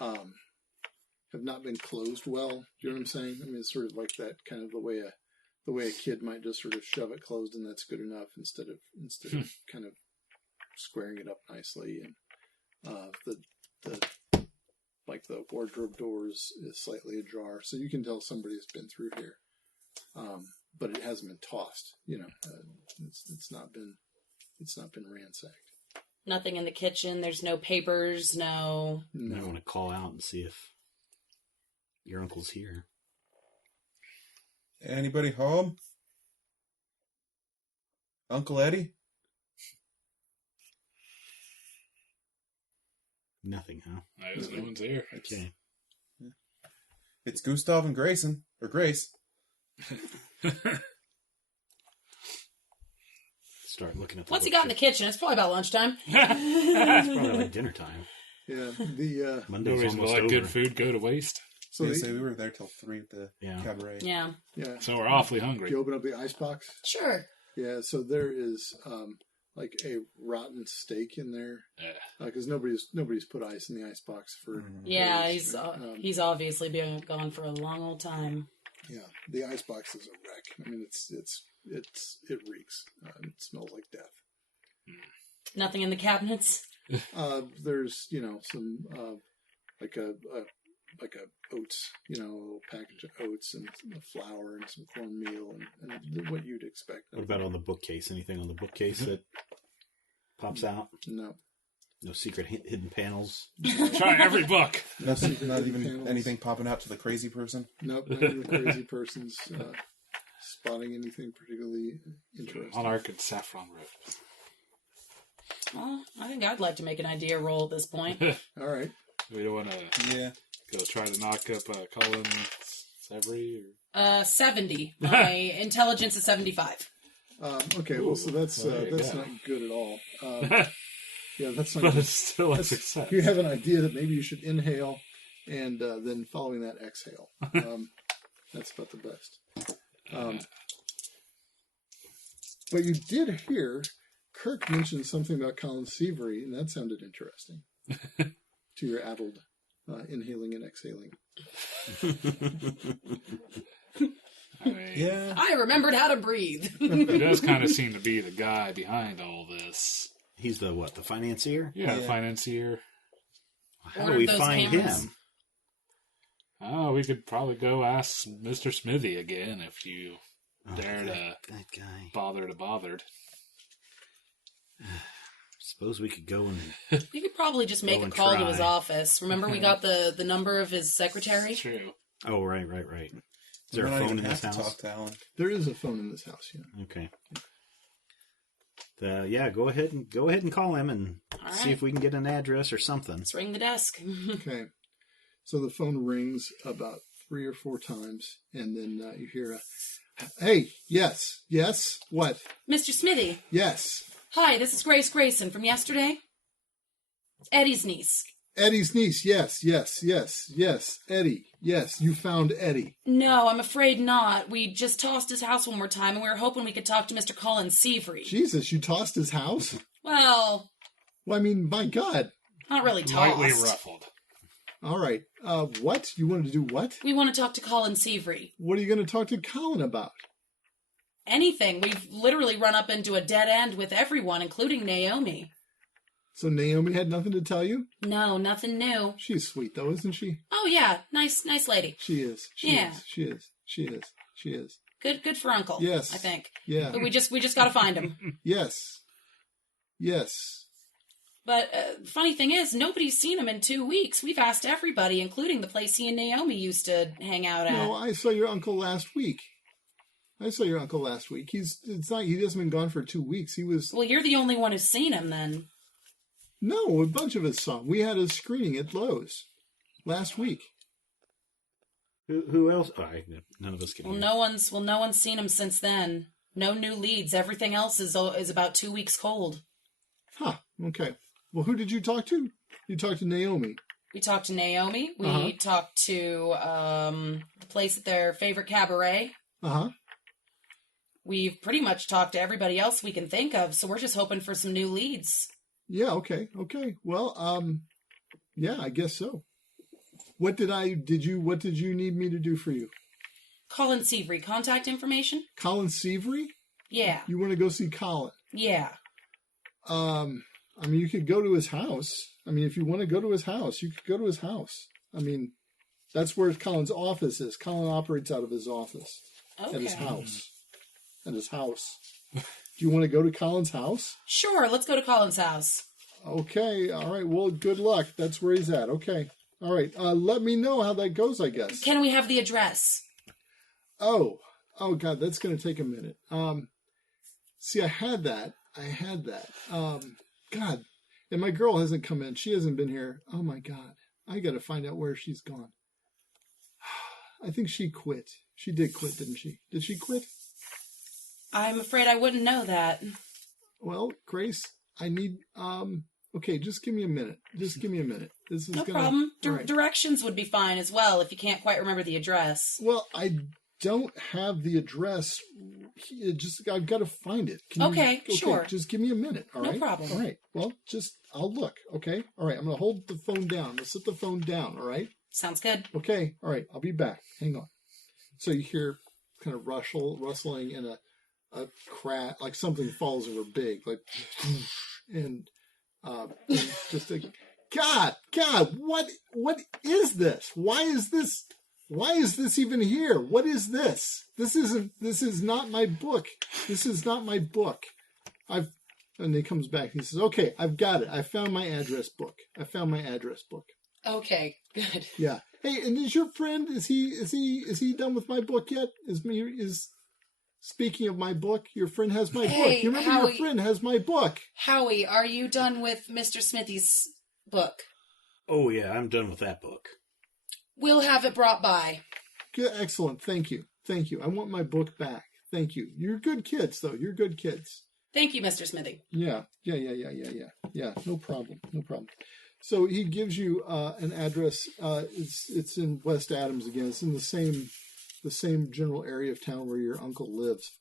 have not been closed well. Do you know what I'm saying? I mean, it's sort of like that kind of the way a kid might just sort of shove it closed and that's good enough instead of kind of squaring it up nicely. And the wardrobe doors is slightly ajar, so you can tell somebody has been through here. But it hasn't been tossed. It's not been ransacked. Nothing in the kitchen. There's no papers. No. You might want to call out and see if your uncle's here. Anybody home? Uncle Eddie? Nothing, huh? I guess no one's here. Okay. It's Gustav and Grayson. Or Grace. Start looking at the What's he got in the kitchen? It's probably about lunchtime. It's probably like dinner time. Yeah, the No Monday's reason to almost let over. good food go to waste. so They the, say we were there till 3 at the Yeah. cabaret. Yeah. yeah. So we're awfully Do hungry. you open up the icebox? Sure. Yeah, so there is like a rotten steak in there Yeah. because nobody's put ice in the icebox for. Yeah, days. he's obviously been gone for a long old time. Yeah, the icebox is a wreck. I mean, it reeks. It smells like death. Nothing in the cabinets. There's some like a oats, a little package of oats and a flour and some cornmeal and what you'd expect. What about on the bookcase? Anything on the bookcase that pops out? No. No secret hidden panels? Try every book. Nothing, not even Panels. anything popping out to the crazy person. Nope, not even the crazy person's spotting anything particularly interesting. Monarch and Saffron Road. Well, I think I'd like to make an idea roll at this point. All right. We don't want to go try to knock up Colin Severy? 70. My intelligence is 75. Okay, well, so that's not good at all. Yeah, that's not But good. it's still a success. You have an idea that maybe you should inhale, and then following that, exhale. That's about the best. But you did hear Kirk mention something about Colin Severy, and that sounded interesting to your addled inhaling and exhaling. I mean, Yeah. I remembered how to breathe. he does kind of seem to be the guy behind all this. He's the what? The financier? Yeah, Yeah. financier. How Ordered do we those find cameras. him? Oh, we could probably go ask Mr. Smithy again if you dare to That guy. bothered. Suppose we could go and We could probably just make Go a and call to try. his office. Remember we got the number of his secretary? True. Oh, right. Is there We're a not phone even in this have to house? talk to Alan. There is a phone in this house, yeah. Okay. Go ahead and call him and All see right. if we can get an address or something. Let's ring the desk. Okay. So the phone rings about 3 or 4 times, and then you hear hey, yes, what? Mr. Smithy. Yes. Hi, this is Grace Grayson from yesterday. Eddie's niece. Eddie's niece, yes, Eddie, yes, you found Eddie. No, I'm afraid not. We just tossed his house one more time, and we were hoping we could talk to Mr. Colin Severy. Jesus, you tossed his house? Well, Well, I mean, my God. not really Lightly tossed. ruffled. All right, what? You wanted to do what? We want to talk to Colin Severy. What are you going to talk to Colin about? Anything. We've literally run up into a dead end with everyone, including Naomi. So Naomi had nothing to tell you? No, nothing new. She's sweet, though, isn't she? Oh yeah, nice lady. She is. Yeah. She is. Good for Uncle. Yes. I think. Yeah. But we just got to find him. Yes. But funny thing is, nobody's seen him in 2 weeks. We've asked everybody, including the place he and Naomi used to hang out at. No, I saw your uncle last week. He hasn't been gone for 2 weeks. He was. Well, you're the only one who's seen him then. No, a bunch of us saw him. We had a screening at Lowe's last week. Who else? None of us can. Well, hear. no one's seen him since then. No new leads. Everything else is about 2 weeks cold. Huh. Okay. Well, who did you talk to? You talked to Naomi. We talked to Naomi. We talked to the place at their favorite cabaret. Uh-huh. We've pretty much talked to everybody else we can think of, so we're just hoping for some new leads. Yeah, okay. Well, yeah, I guess so. What did you need me to do for you? Colin Severy, contact information? Colin Severy? Yeah. You want to go see Colin? Yeah. I mean, you could go to his house. I mean, if you want to go to his house, you could go to his house. I mean, that's where Colin's office is. Colin operates out of his office. Okay. At his house. At his house. Do you want to go to Colin's house? Sure, let's go to Colin's house. Okay, all right. Well, good luck. That's where he's at. Okay. All right. Let me know how that goes, I guess. Can we have the address? Oh, God, that's going to take a minute. See, I had that. God, and my girl hasn't come in. She hasn't been here. Oh, my God. I got to find out where she's gone. I think she quit. She did quit, didn't she? Did she quit? I'm afraid I wouldn't know that. Well, Grace, I need, okay, just give me a minute. This is No gonna, problem. all right. Directions would be fine as well if you can't quite remember the address. Well, I don't have the address. I've got to find it. Okay, sure. Just give me a minute. All No right. problem. All right. Well, I'll look. Okay. All right. I'm going to hold the phone down. I'm going to set the phone down. All right. Sounds good. Okay. All right. I'll be back. Hang on. So you hear kind of rustling and a crack, like something falls over big, like, and just a God, what is this? Why is this even here? What is this? This is not my book. And he comes back. He says, okay, I've got it. I found my address book. Okay, good. Yeah. Hey, and is your friend, is he done with my book yet? Speaking of my book, your friend has my book. You remember Howie, your friend has my book. Howie, are you done with Mr. Smithy's book? Oh, yeah, I'm done with that book. We'll have it brought by. Good, excellent. Thank you. Thank you. I want my book back. Thank you. You're good kids, though. You're good kids. Thank you, Mr. Smithy. Yeah. No problem. No problem. So he gives you an address. It's in West Adams again. It's in the same general area of town where your uncle lives.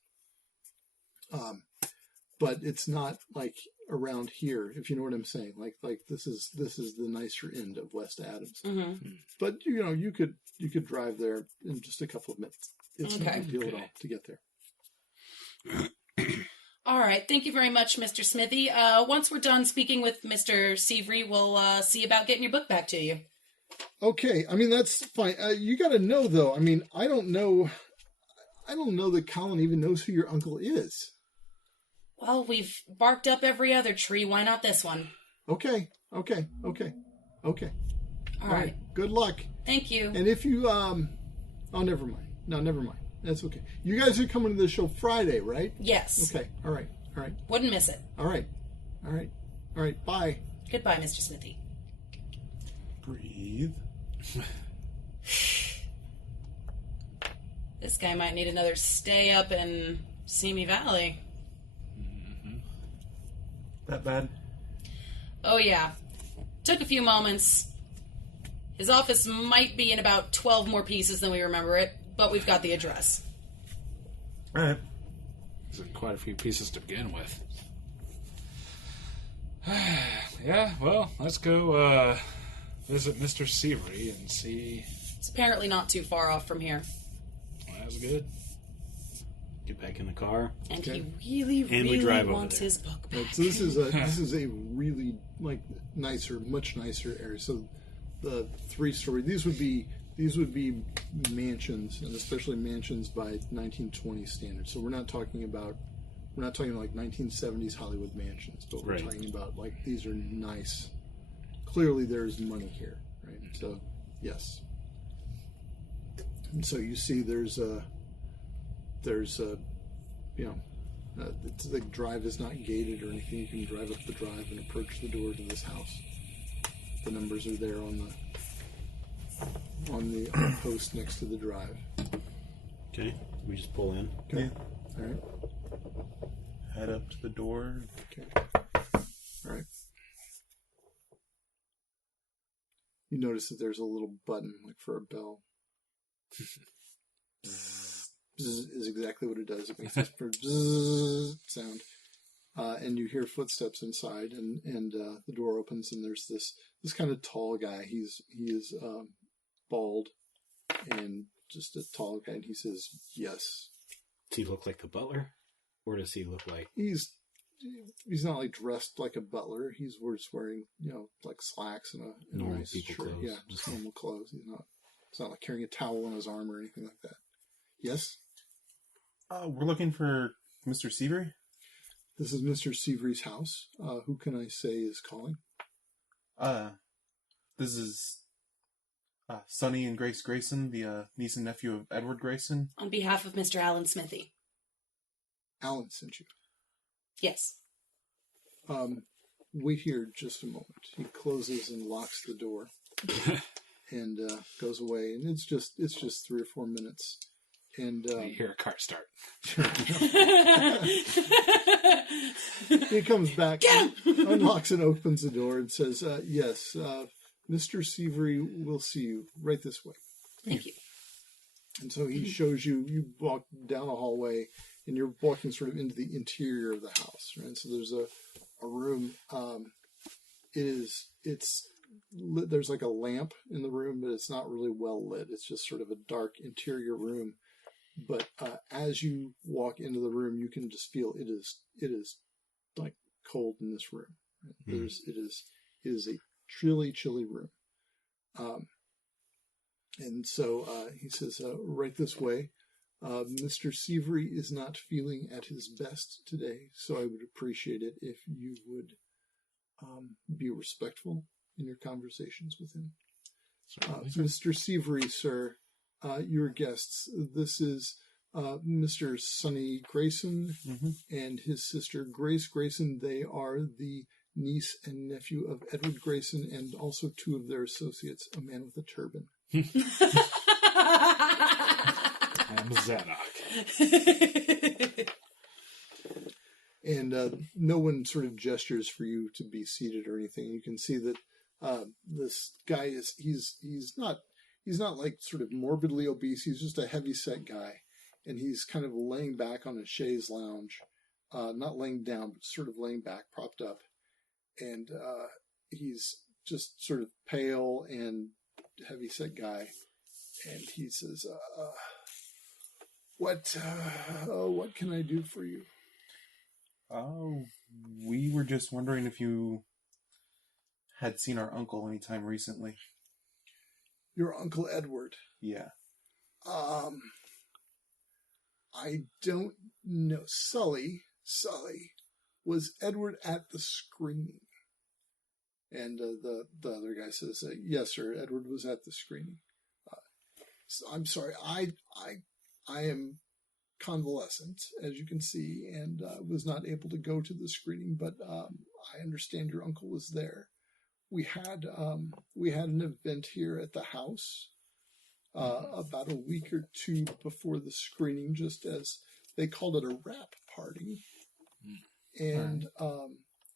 But it's not like around here, if you know what I'm saying. Like this is the nicer end of West Adams. Mm-hmm. But you could drive there in just a couple of minutes. It's no big deal at all to get there. All right. Thank you very much, Mr. Smithy. Once we're done speaking with Mr. Seavery, we'll see about getting your book back to you. Okay. I mean, that's fine. You got to know, though. I mean, I don't know that Colin even knows who your uncle is. Well, we've barked up every other tree. Why not this one? Okay. All right. Good luck. Thank you. And if you, oh, never mind. No, never mind. That's okay. You guys are coming to the show Friday, right? Yes. Okay. All right. Wouldn't miss it. All right. Bye. Goodbye, Mr. Smithy. Breathe. This guy might need another stay up in Simi Valley. That bad? Oh, yeah. Took a few moments. His office might be in about 12 more pieces than we remember it, but we've got the address. All right. There's quite a few pieces to begin with. Yeah, well, let's go visit Mr. Seavery and see. It's apparently not too far off from here. That's good. Get back in the car. And Okay. he really, And we really drive over wants there. his book back. So this is a really much nicer area. So the 3-story, these would be mansions, and especially mansions by 1920 standards. So we're not talking like 1970s Hollywood mansions, but we're Right. talking about like these are nice. Clearly, there's money here, right? So yes. And so you see, it's the drive is not gated or anything. You can drive up the drive and approach the door to this house. The numbers are there on the post next to the drive. Okay, we just pull in. Okay. All right. Head up to the door. Okay. All right. You notice that there's a little button like for a bell. Bzzz is exactly what it does. It makes this bzzz sound. And you hear footsteps inside, and the door opens, and there's this kind of tall guy. He is bald and just a tall guy, and he says, "Yes." Does he look like the butler? Or does he look like... He's not like dressed like a butler. He's just wearing like slacks and a Normal nice people shirt. clothes. Yeah, just normal clothes. It's not like carrying a towel on his arm or anything like that. Yes, We're looking for Mr. Seavery. this is Mr. Seavery's house. Who can I say is calling? This is Sonny and Grace Grayson, the niece and nephew of Edward Grayson. On behalf of Mr. Alan Smithy. Alan sent you. Yes. Wait here just a moment. He closes and locks the door and goes away. And it's just 3 or 4 minutes. And You hear a cart start. he comes back, unlocks and opens the door, and says, "Yes, Mr. Seavery will see you right this way." Thank you. And so he shows you. You walk down a hallway, and you're walking sort of into the interior of the house, right? So there's a room. It's lit, there's like a lamp in the room, but it's not really well lit. It's just sort of a dark interior room. But as you walk into the room, you can just feel it is like cold in this room. Right? It is a chilly room. And so he says, right this way. Mr. Seavery is not feeling at his best today, so I would appreciate it if you would be respectful in your conversations with him. Mr. Seavery, sir, your guests. This is Mr. Sonny Grayson and his sister Grace Grayson. They are the niece and nephew of Edward Grayson, and also 2 of their associates, a man with a turban. I'm Zadok. And no one sort of gestures for you to be seated or anything. You can see that this guy he's not like sort of morbidly obese. He's just a heavy set guy, and he's kind of laying back on a chaise lounge, not laying down, but sort of laying back, propped up, and he's just sort of pale and heavy set guy, and he says, "What can I do for you?" Oh, we were just wondering if you had seen our uncle anytime recently. Your Uncle Edward. Yeah. I don't know. Sully, was Edward at the screening? And the other guy says, yes, sir, Edward was at the screening. So I'm sorry, I am convalescent, as you can see, and was not able to go to the screening, but I understand your uncle was there. We had an event here at the house about a week or 2 before the screening, just as they called it a wrap party, and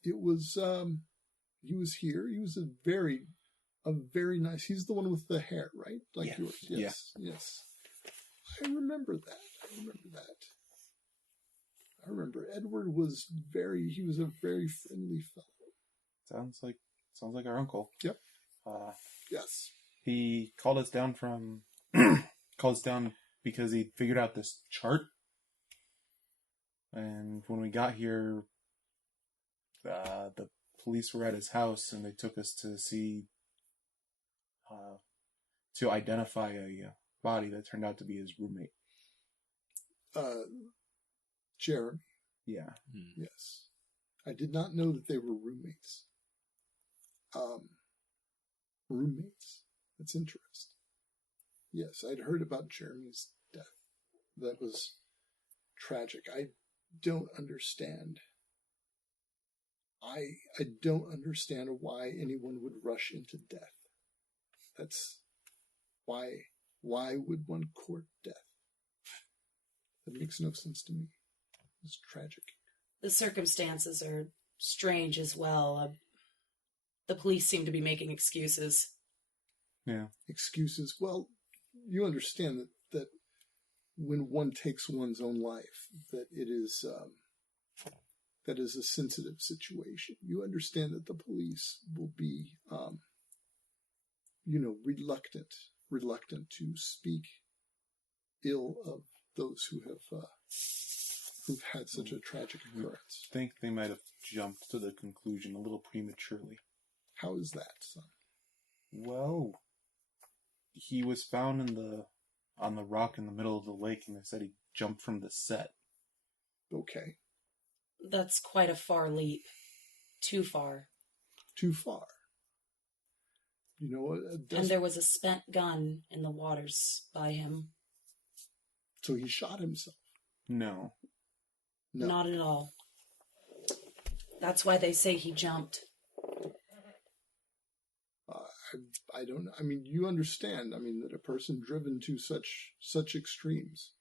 it was he was here. He was a very nice. He's the one with the hair, right? Like yeah. yours. Yes, yeah. Yes. I remember that. I remember Edward was he was a very friendly fellow. Sounds like our uncle. Yep. Yes. He called us down because he figured out this chart. And when we got here, the police were at his house, and they took us to to identify a body that turned out to be his roommate. Jeremy. Yeah. Yes. I did not know that they were roommates. Roommates. That's interesting. Yes, I'd heard about Jeremy's death. That was tragic. I don't understand. I don't understand why anyone would rush into death. That's why would one court death? That makes no sense to me. It's tragic. The circumstances are strange as well. The police seem to be making excuses. Yeah. Excuses. Well, you understand that when one takes one's own life, that it is that is a sensitive situation. You understand that the police will be, reluctant to speak ill of those who have who've had such a tragic occurrence. I think they might have jumped to the conclusion a little prematurely. How is that, son? Well, he was found on the rock in the middle of the lake, and they said he jumped from the set. Okay. That's quite a far leap. Too far. Too far. You know what? And there was a spent gun in the waters by him. So he shot himself? No. Not at all. That's why they say he jumped. I don't. I mean, you understand. I mean, that a person driven to such extremes.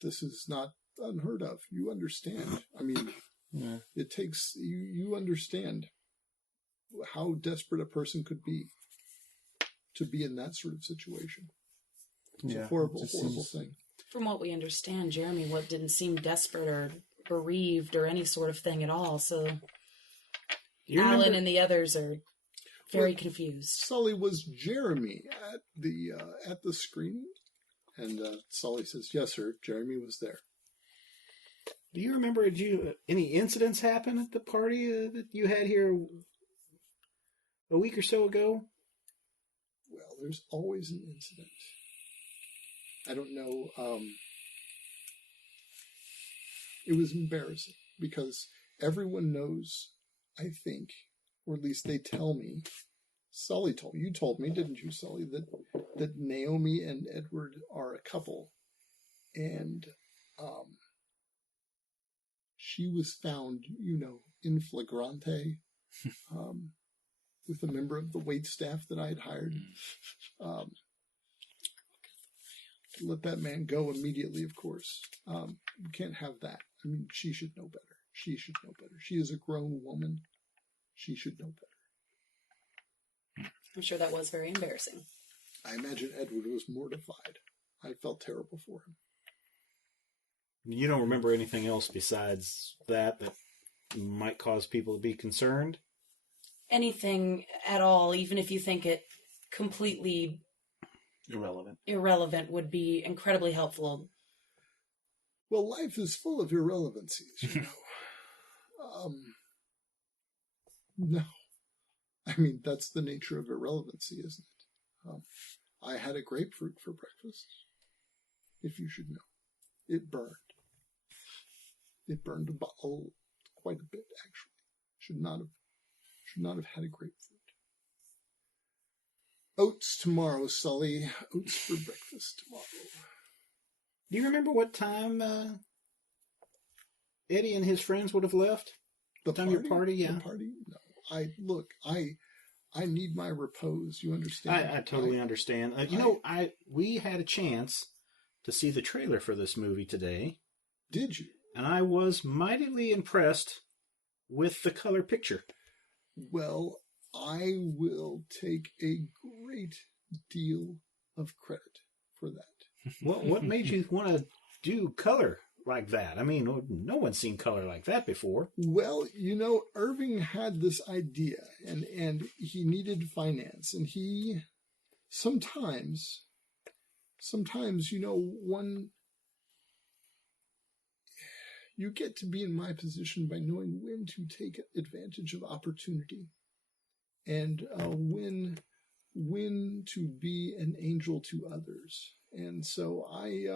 This is not unheard of. You understand. I mean, yeah. It takes you understand how desperate a person could be to be in that sort of situation. It's a horrible thing. From what we understand, Jeremy didn't seem desperate or bereaved or any sort of thing at all. So Alan and the others are very confused. Sully, was Jeremy at the screening? And Sully says, yes, sir, Jeremy was there. Do you remember, any incidents happen at the party that you had here a week or so ago? Well, there's always an incident. I don't know. It was embarrassing because everyone knows, I think, or at least they tell me. Sully you told me, didn't you, Sully, that Naomi and Edward are a couple, and she was found, in flagrante with a member of the wait staff that I had hired. Let that man go immediately, of course. You can't have that. I mean, she should know better. She should know better. She is a grown woman. She should know better. I'm sure that was very embarrassing. I imagine Edward was mortified. I felt terrible for him. You don't remember anything else besides that might cause people to be concerned? Anything at all, even if you think it completely irrelevant, would be incredibly helpful. Well, life is full of irrelevancies, you know. No. I mean, that's the nature of irrelevancy, isn't it? I had a grapefruit for breakfast, if you should know. It burned. It burned quite a bit, actually. Should not have had a grapefruit. Oats tomorrow, Sully. Oats for breakfast tomorrow. Do you remember what time Eddie and his friends would have left? The time your party, yeah. The party? No. I need my repose. You understand? I totally understand. We had a chance to see the trailer for this movie today. Did you? And I was mightily impressed with the color picture. Well, I will take a great deal of credit for that. What made you want to do color like that? I mean, no one's seen color like that before. Well, you know, Irving had this idea, and he needed finance, and he sometimes, you know, you get to be in my position by knowing when to take advantage of opportunity, and when to be an angel to others. And so I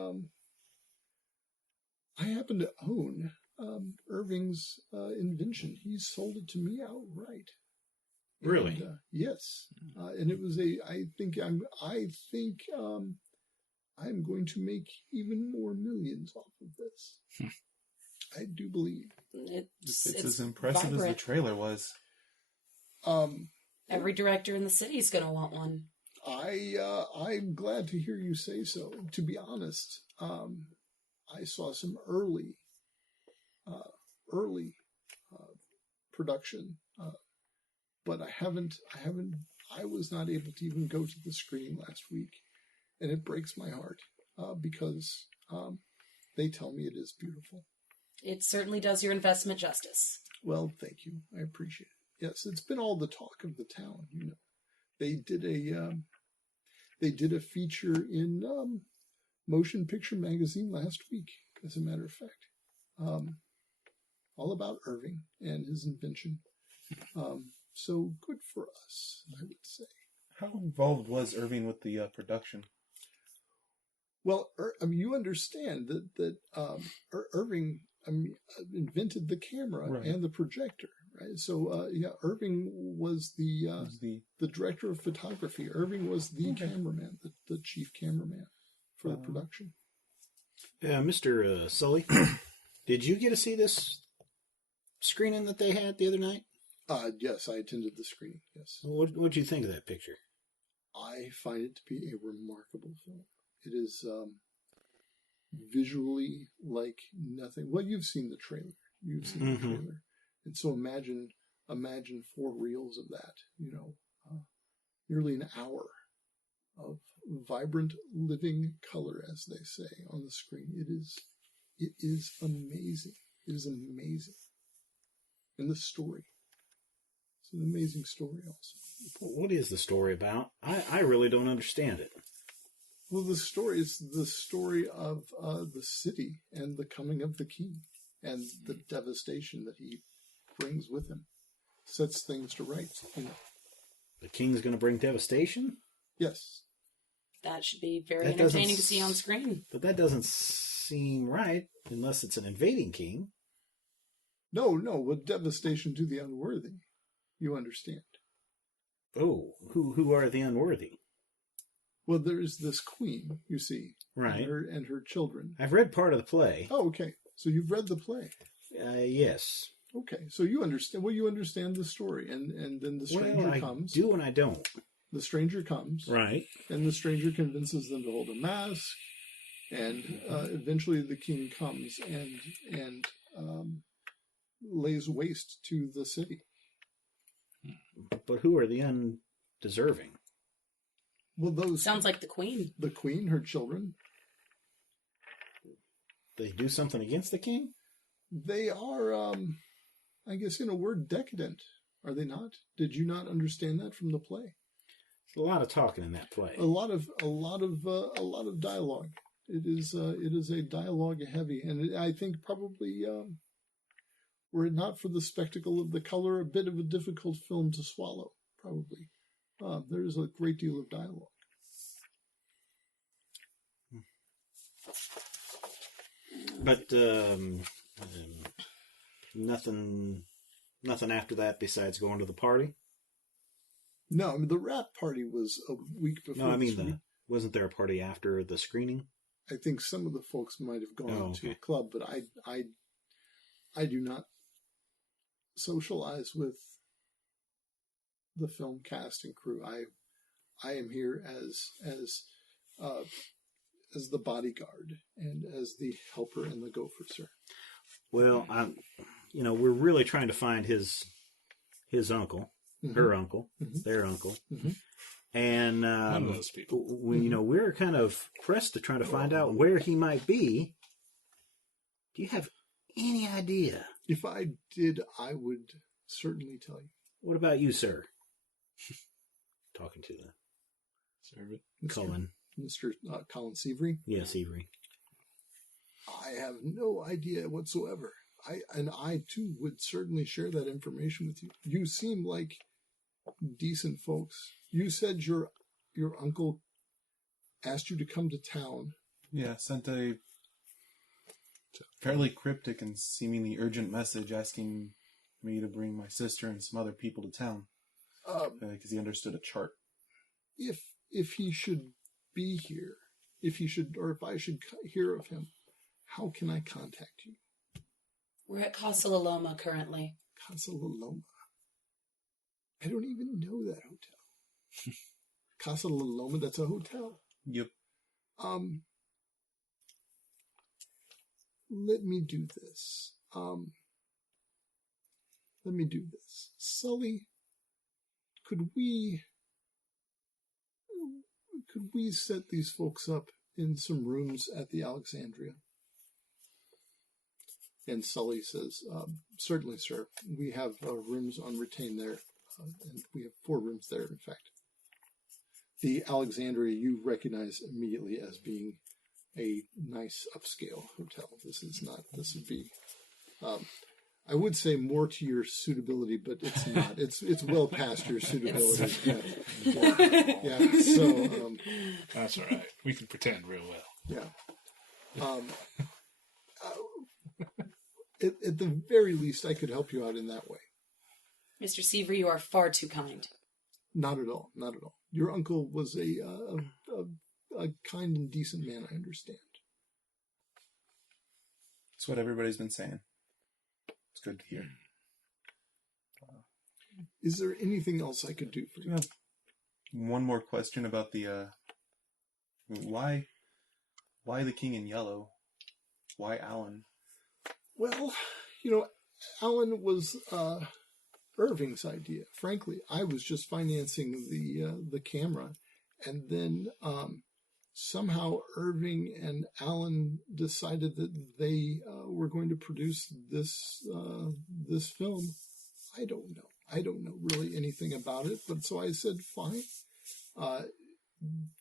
happen to own Irving's invention. He sold it to me outright. Really? And, yes. And it was I think I'm going to make even more millions off of this. I do believe. It's as impressive vibrant as the trailer was. Every director in the city is going to want one. I'm glad to hear you say so. To be honest, I saw some early production, but I was not able to even go to the screening last week, and it breaks my heart because they tell me it is beautiful. It certainly does your investment justice. Well, thank you. I appreciate it. Yes, it's been all the talk of the town. You know, they did a feature in Motion Picture Magazine last week, as a matter of fact, all about Irving and his invention. So good for us, I would say. How involved was Irving with the production? Well, you understand that Irving invented the camera right. and the projector, right? So, Irving was the director of photography. Irving was the cameraman, the chief cameraman for the production. Mr. Sully, did you get to see this screening that they had the other night? Yes, I attended the screening, yes. What did you think of that picture? I find it to be a remarkable film. It is visually like nothing. Well, you've seen the trailer. And so imagine 4 reels of that, you know, nearly an hour of vibrant living color, as they say, on the screen. It is amazing. It is amazing. And the story. It's an amazing story also. What is the story about? I really don't understand it. Well, the story is the story of the city and the coming of the king and the devastation that he brings with him. Sets things to rights, you know. The king's going to bring devastation? Yes. That should be very entertaining to see on screen. But that doesn't seem right, unless it's an invading king. No, with devastation to the unworthy. You understand. Oh, who are the unworthy? Well, there's this queen, you see. Right. And her children. I've read part of the play. Oh, okay. So you've read the play. Yes. Okay, so you understand. Well, you understand the story, and then the stranger I comes. do and I don't. The stranger comes, Right. and the stranger convinces them to hold a mask, and eventually the king comes and lays waste to the city. But who are the undeserving? Well, those Sounds like the queen. the queen, her children, They do something against the king? they are, I guess, in a word, decadent. Are they not? Did you not understand that from the play? There's a lot of talking in that play. A lot of dialogue. It is a dialogue heavy, and I think probably were it not for the spectacle of the color, a bit of a difficult film to swallow. Probably there is a great deal of dialogue. But nothing after that besides going to the party? No, I mean the rap party was a week before. No, I mean wasn't there a party after the screening? I think some of the folks might have gone to okay. a club, but I do not socialize with the film cast and crew. I am here as the bodyguard and as the helper and the gopher, sir. Well, we're really trying to find his uncle, her uncle, their uncle, and One of those people. we're kind of pressed to try to find out where he might be. Do you have any idea? If I did, I would certainly tell you. What about you, sir? Talking to the Servant. Cullen. Mr. Colin Seavery. Yes, Avery. I have no idea whatsoever. I too would certainly share that information with you. You seem like decent folks. You said your uncle asked you to come to town. Yeah, sent a fairly cryptic and seemingly urgent message asking me to bring my sister and some other people to town because he understood a chart. If he should be here, if I should hear of him, how can I contact you? We're at Casa La Loma currently. Casa La Loma. I don't even know that hotel. Casa La Loma, that's a hotel. Yep. Let me do this. Sully, could we set these folks up in some rooms at the Alexandria? And Sully says, certainly, sir. We have rooms on retain there, and we have 4 rooms there, in fact. The Alexandria you recognize immediately as being a nice upscale hotel. This would be, I would say more to your suitability, but it's not. It's well past your suitability. Yeah. So That's all right. We can pretend real well. yeah. At the very least, I could help you out in that way. Mr. Seaver, you are far too kind. Not at all. Not at all. Your uncle was a kind and decent man, I understand. That's what everybody's been saying. It's good to hear. Is there anything else I could do for you? One more question about the why the king in yellow? Why Alan? Well, Alan was Irving's idea. Frankly, I was just financing the camera, and then somehow Irving and Alan decided that they were going to produce this film. I don't know really anything about it, but so I said, fine.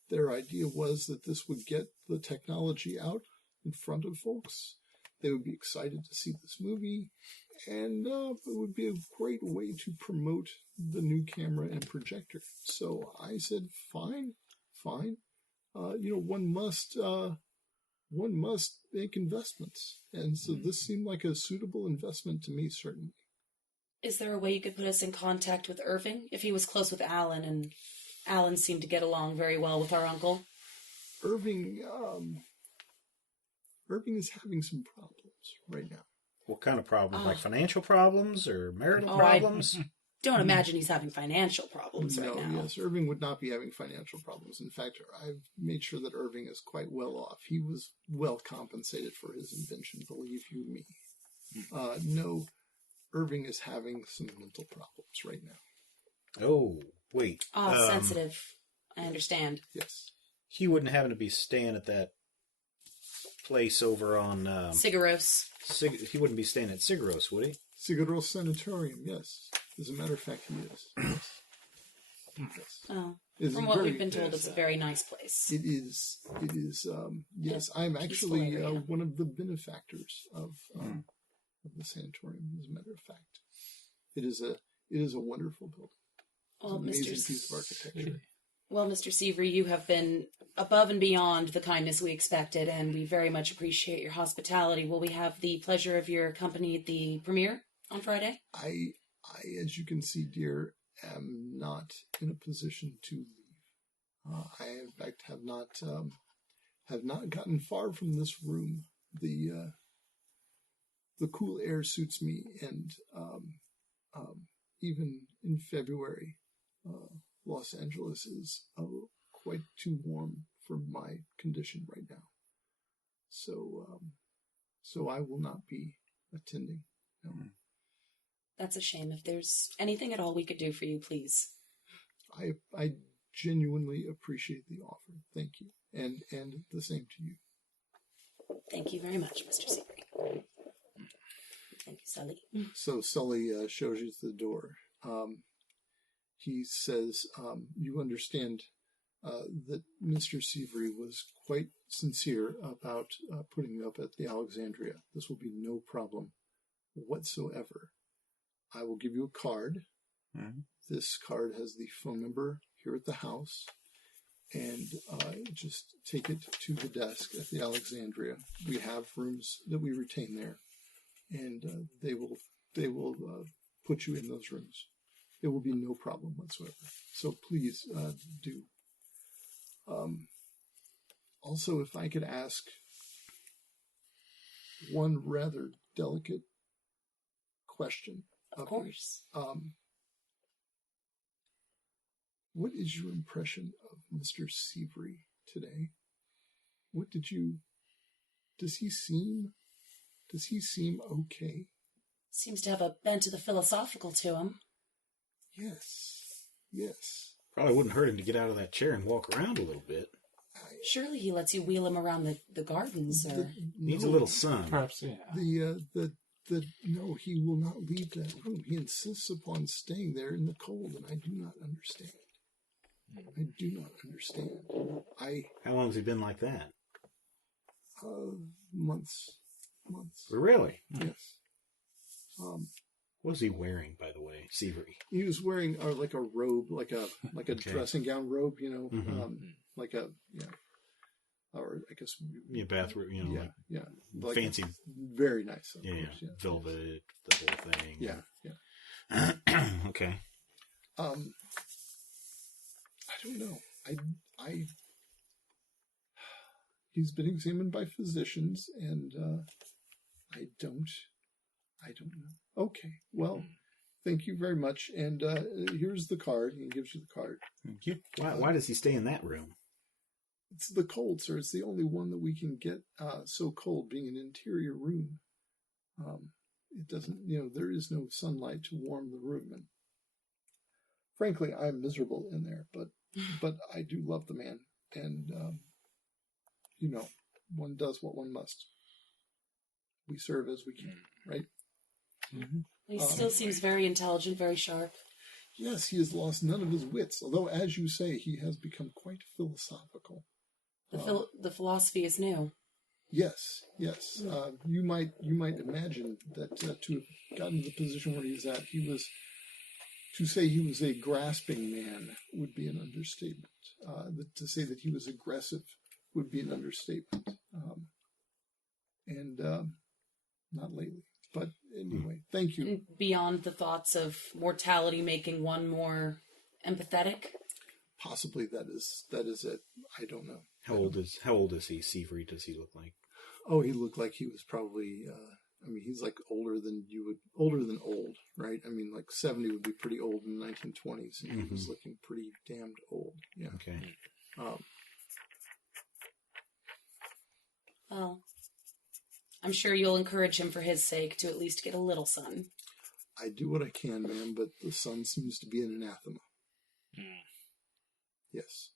Their idea was that this would get the technology out in front of folks. They would be excited to see this movie, and it would be a great way to promote the new camera and projector. So I said, fine. One must make investments, and so this seemed like a suitable investment to me, certainly. Is there a way you could put us in contact with Irving? If he was close with Alan, and Alan seemed to get along very well with our uncle. Irving is having some problems right now. What kind of problems? Like financial problems or marital Oh, problems? Don't imagine he's having financial problems right No, now. yes, Irving would not be having financial problems. In fact, I've made sure that Irving is quite well off. He was well compensated for his invention, believe you me. No, Irving is having some mental problems right now. Oh, wait. Sensitive. I understand. Yes. He wouldn't happen to be staying at that place over on... Cigaros. He wouldn't be staying at Sigaros, would he? Sigaros Sanatorium, yes. As a matter of fact, he is. Yes. Yes. Oh. Is From it what very- we've been told, it's a very nice place. It is. It is. Yes, I'm actually area. one of the benefactors of the sanatorium. As a matter of fact, it is a wonderful building. It's Well, an amazing Mr. piece of architecture. Well, Mr. Seavery, you have been above and beyond the kindness we expected, and we very much appreciate your hospitality. Will we have the pleasure of your company at the premiere on Friday? I, as you can see, dear, am not in a position to leave. I, in fact, have not gotten far from this room. The cool air suits me, and even in February, Los Angeles is quite too warm for my condition right now. So I will not be attending. No. That's a shame. If there's anything at all we could do for you, please. I genuinely appreciate the offer. Thank you, and the same to you. Thank you very much, Mr. Seavery. Thank you, Sully. So Sully shows you to the door. He says, "You understand that Mr. Seavery was quite sincere about putting you up at the Alexandria. This will be no problem whatsoever. I will give you a card. Mm-hmm. This card has the phone number here at the house, and just take it to the desk at the Alexandria. We have rooms that we retain there, and they will put you in those rooms. It will be no problem whatsoever. So please do. Also, if I could ask one rather delicate question. Of course. What is your impression of Mr. Seavery today? What did you... Does he seem okay? Seems to have a bent to the philosophical to him. Yes. Probably wouldn't hurt him to get out of that chair and walk around a little bit. Surely he lets you wheel him around the gardens, or... Needs a little sun. Perhaps, yeah. No, he will not leave that room. He insists upon staying there in the cold, and I do not understand. How long has he been like that? Months. Really? Yes. What was he wearing, by the way, Seavery? He was wearing like a robe, like a Okay. dressing gown robe, Mhm. like a or I guess Bathroom, like like fancy, very nice. Of yeah, course, velvet, the whole thing. Yeah. Okay. I don't know. He's been examined by physicians, and I don't know. Okay, well, thank you very much. And here's the card. He gives you the card. Thank you. Why does he stay in that room? It's the cold, sir. It's the only one that we can get so cold, being an interior room. It doesn't, there is no sunlight to warm the room. And frankly, I'm miserable in there, but I do love the man. And, one does what one must. We serve as we can, right? Mm-hmm. He still seems very intelligent, very sharp. Yes, he has lost none of his wits, although, as you say, he has become quite philosophical. The philosophy is new. Yes. You might imagine that to have gotten to the position where he's at, to say he was a grasping man would be an understatement. To say that he was aggressive would be an understatement. And not lately. But anyway, thank you. And beyond the thoughts of mortality making one more empathetic? Possibly that is it. I don't know. How old is he, Seavery? Does he look like? Oh, he looked like he was probably I mean, he's like older than old, right? I mean, like 70 would be pretty old in the 1920s, and he was looking pretty damned old. Yeah. Okay. Well, I'm sure you'll encourage him for his sake to at least get a little sun. I do what I can, ma'am, but the sun seems to be an anathema. Yes.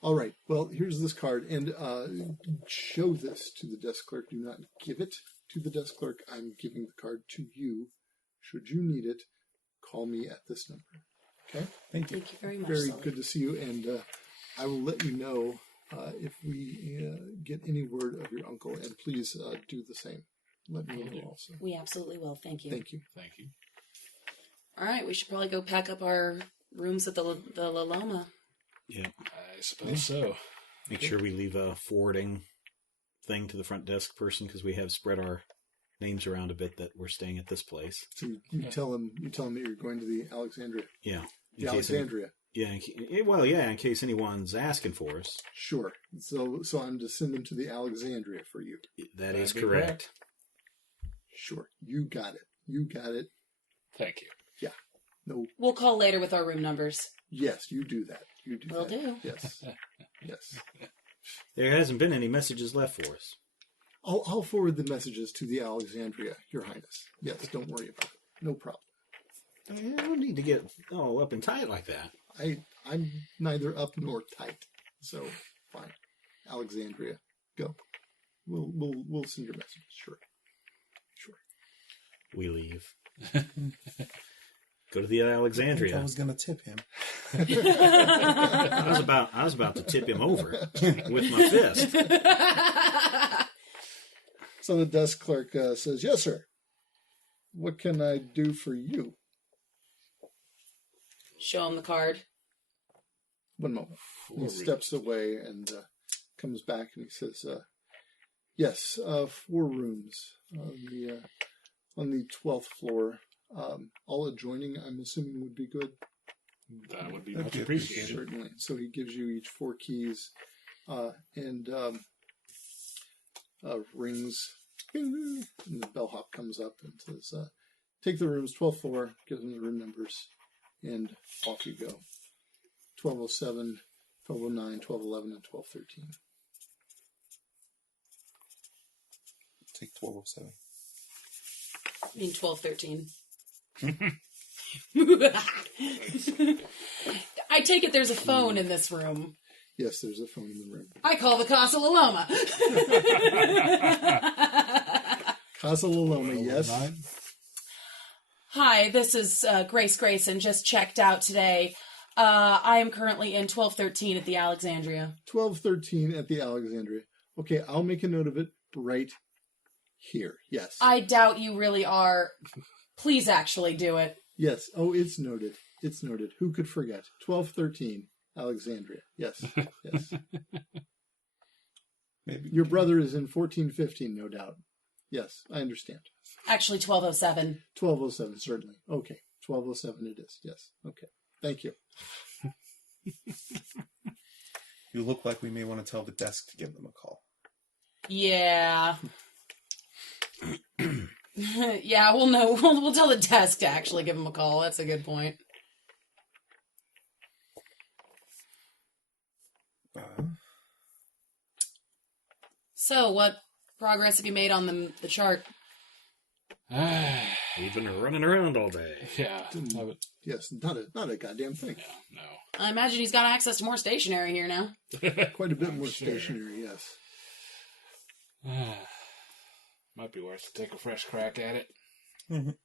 All right. Well, here's this card, and show this to the desk clerk. Do not give it to the desk clerk. I'm giving the card to you. Should you need it, call me at this number. Okay? Thank you. Thank you very much. Very Sully. good to see you, and I will let you know if we get any word of your uncle, and please do the same. Let me know also. We absolutely will. Thank you. Thank you. Thank you. All right, we should probably go pack up our rooms at the La Loma. Yeah. I suppose so. Make sure we leave a forwarding thing to the front desk person because we have spread our names around a bit that we're staying at this place. So you tell him that you're going to the Alexandria. Yeah. The Alexandria. In case anyone's asking for us. Sure. So I'm to send them to the Alexandria for you. That is That'd be correct. Sure. You got it. Thank you. Yeah. No. We'll call later with our room numbers. Yes, you do that. Will do. Yes. Yes. There hasn't been any messages left for us. I'll forward the messages to the Alexandria, Your Highness. Yes, don't worry about it. No problem. I don't need to get all up and tight like that. I'm neither up nor tight. So fine. Alexandria, go. We'll send your messages. Sure. We leave. Go to the Alexandria. I was going to tip him. I was about to tip him over with my fist. So the desk clerk says, "Yes, sir. What can I do for you?" Show him the card. One moment. He steps away and comes back and he says, "Yes, 4 rooms on the 12th floor. All adjoining, I'm assuming, would be good." That would be That'd much be appreciated. Certainly. So he gives you each 4 keys and rings. Bing, and the bellhop comes up and says, "Take the rooms, 12th floor, give them the room numbers, and off you go. 1207, 1209, 1211, and 1213. Take 1207. I mean, 1213. I take it there's a phone in this room. Yes, there's a phone in the room. I call the Casa La Loma. Casa La Loma, yes. Hi, this is Grace Grayson, just checked out today. I am currently in 1213 at the Alexandria. 1213 at the Alexandria. Okay, I'll make a note of it right here. Yes. I doubt you really are. Please actually do it. Yes. Oh, it's noted. It's noted. Who could forget? 1213 Alexandria. Yes. Yes. Maybe Your brother is in 1415, no doubt. Yes, I understand. Actually, 1207. 1207, certainly. Okay. 1207 it is. Yes. Okay. Thank you. You look like we may want to tell the desk to give them a call. Yeah. Yeah, we'll know. We'll tell the desk to actually give him a call. That's a good point. So, what progress have you made on the chart? We've been running around all day. Yeah. I would, Yes, not a goddamn thing. no. I imagine he's got access to more stationery here now. Quite a bit more Sure. stationery, yes. Might be worth to take a fresh crack at it. Mm-hmm. Do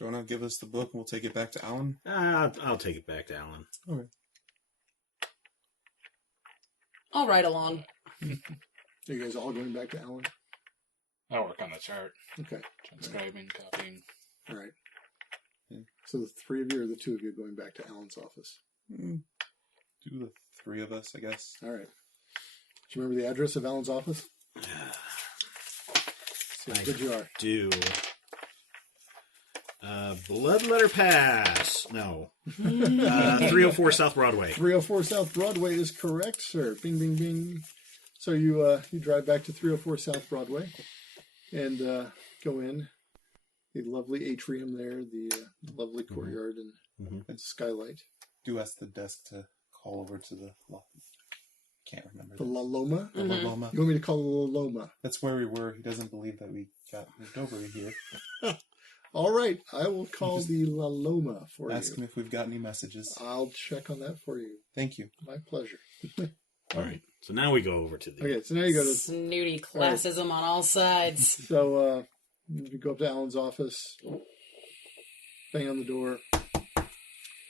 you want to give us the book and we'll take it back to Alan? I'll take it back to Alan. Okay. I'll ride along. Are you guys all going back to Alan? I'll work on the chart. Okay. Transcribing, copying. All right. Yeah. So the 3 of you or the 2 of you going back to Alan's office? Do the 3 of us, I guess. All right. Do you remember the address of Alan's office? See how good you are. Do. Bloodletter Pass. No. 304 South Broadway. 304 South Broadway is correct, sir. Bing, bing, bing. So you drive back to 304 South Broadway. and go in. The lovely atrium there, the lovely courtyard and skylight. Do ask the desk to call over to the... Can't remember. The La Loma? The La Loma. You want me to call it La Loma? That's where we were. He doesn't believe that we got moved over here. All right, I will call the La Loma for you. Ask him if we've got any messages. I'll check on that for you. Thank you. My pleasure. All right. So now we go over to the... Okay, so now you go to... Snooty classism on all sides. So, you go up to Alan's office, bang on the door.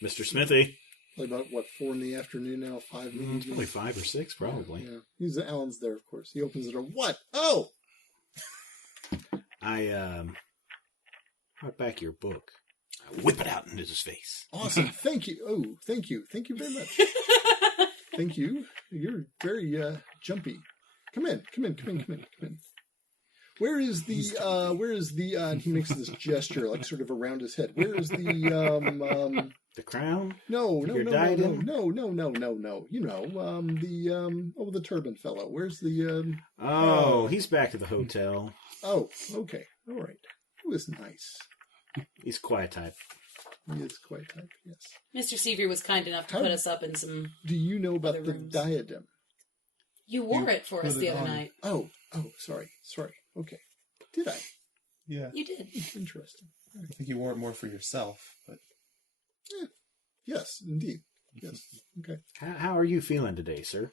Mr. Smithy. Probably about, 4 in the afternoon now? 5 in the evening? Probably 5 or 6, probably. Yeah. Alan's there, of course. He opens the door. What? Oh! I brought back your book. I whip it out into his face. Awesome. Thank you. Oh, thank you. Thank you very much. Thank you. You're very jumpy. Come in. Where is the, and he makes this gesture, like sort of around his head. Where is the, The crown? No. Your diadem? No. You know, the turban fellow. Where's the, he's back at the hotel. Oh, okay. All right. It was nice. He's quiet type. He is quite type, yes. Mr. Seaver was kind enough to put us up in some... Do you know about other the rooms. diadem? You wore it for us put the it other on. night. Oh, sorry. Okay. Did I? Yeah. You did. Interesting. I think you wore it more for yourself, but... Yes, indeed. Yes. Okay. How are you feeling today, sir?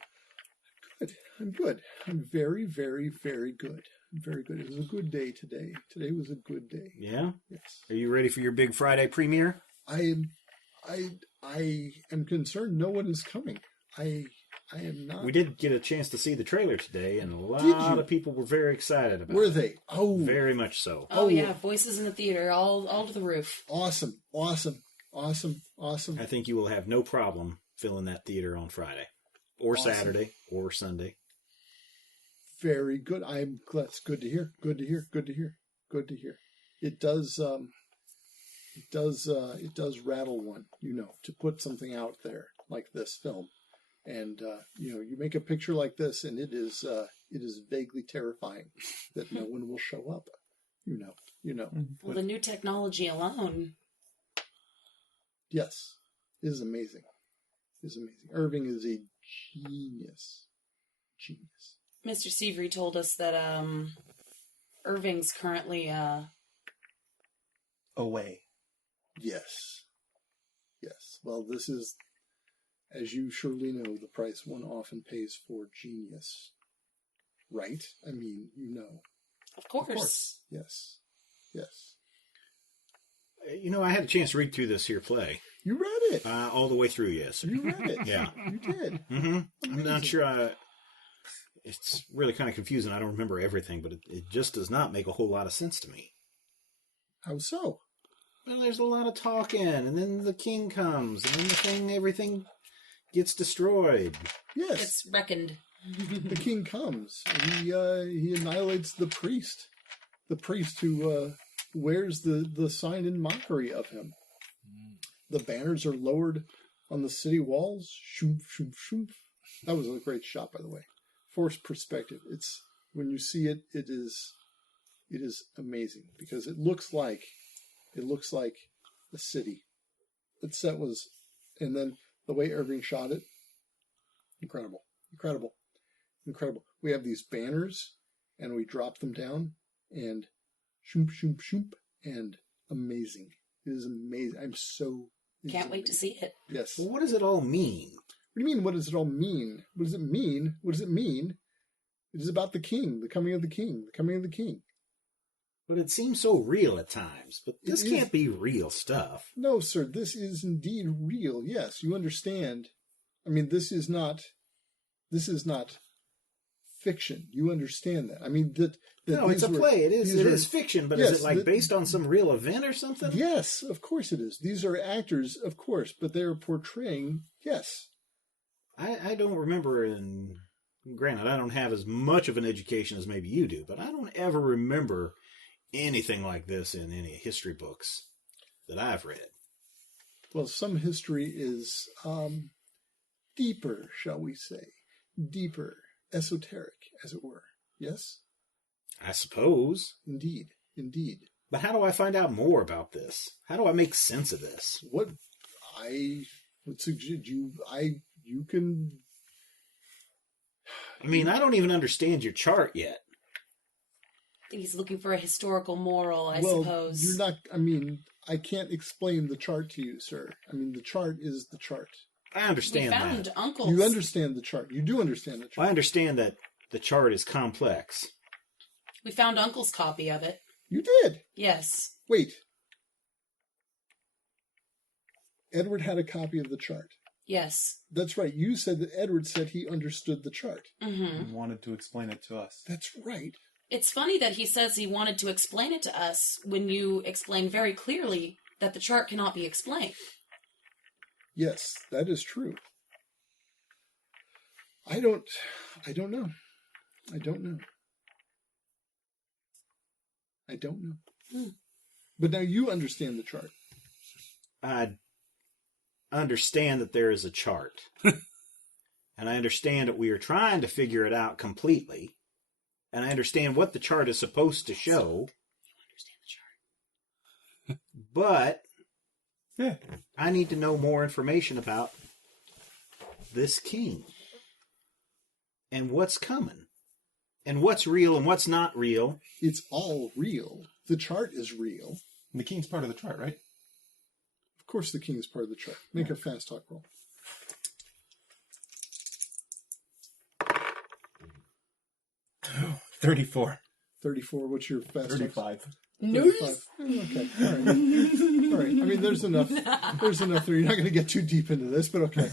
Good. I'm good. I'm very, very, very good. I'm very good. It was a good day today. Today was a good day. Yeah? Yes. Are you ready for your big Friday premiere? I am concerned no one is coming. I am not. We did get a chance to see the trailer today, and a Did you? lot of people were very excited about Were it. they? Oh, Very much so. Oh, yeah, voices in the theater, all to the roof. awesome. I think you will have no problem filling that theater on Friday, or Awesome. Saturday, or Sunday. Very good. I'm glad. It's good to hear. Good to hear. It does. It does rattle one, to put something out there like this film, and you make a picture like this, and it is vaguely terrifying that no one will show up. Well, the new technology alone. Yes, it is amazing. Irving is a genius. Mr. Seavery told us that Irving's currently Away. Yes. Well, this is, as you surely know, the price one often pays for genius. Right? I mean, of course. Yes. I had a chance to read through this here play. You read it. All the way through, yes. You read it. Yeah. You did. Mm-hmm. I'm not sure. It's really kind of confusing. I don't remember everything, but it just does not make a whole lot of sense to me. How so? Well, there's a lot of talking, and then the king comes, and then everything gets destroyed. Yes. It's reckoned. The king comes. He annihilates the priest. The priest who wears the sign in mockery of him. The banners are lowered on the city walls. Shoomp, shoomp, shoomp. That was a great shot, by the way. Forced perspective. It's when you see it, it is amazing because it looks like a city. The set was, and then the way Irving shot it, incredible. We have these banners, and we drop them down, and shoomp, shoomp, shoomp, and amazing. It is amazing. Can't wait to see it. Yes. Well, what does it all mean? What do you mean, what does it all mean? What does it mean? It is about the king, the coming of the king. But it seems so real at times. But this can't be real stuff. No, sir, this is indeed real. Yes, you understand. I mean, this is not fiction. You understand that. I mean, that No, it's a play. It is fiction, but yes, is it based on some real event or something? Yes, of course it is. These are actors, of course, but they are portraying, yes. I don't remember, and granted, I don't have as much of an education as maybe you do, but I don't ever remember anything like this in any history books that I've read. Well, some history is deeper, shall we say. Deeper, esoteric, as it were. Yes? I suppose. Indeed. But how do I find out more about this? How do I make sense of this? What I would suggest you can. I mean, I don't even understand your chart yet. I think he's looking for a historical moral, I Well, suppose. you're not. I mean, I can't explain the chart to you, sir. I mean, the chart is the chart. I understand we found that. Uncle's. You understand the chart. You do understand the chart. I understand that the chart is complex. We found Uncle's copy of it. You did. Yes. Wait. Edward had a copy of the chart. Yes. That's right. You said that Edward said he understood the chart. Mm-hmm. He wanted to explain it to us. That's right. It's funny that he says he wanted to explain it to us when you explain very clearly that the chart cannot be explained. Yes, that is true. I don't know. But now you understand the chart. I understand that there is a chart. And I understand that we are trying to figure it out completely. And I understand what the chart is supposed to show. But Yeah. I need to know more information about this king. And what's coming. And what's real and what's not real. It's all real. The chart is real. And the king's part of the chart, right? Of course the king is part of the chart. Make a fast talk roll. 34. 34, what's your fast talk? 35. 35. Okay, all right. All right. I mean, there's enough there. You're not going to get too deep into this, but okay.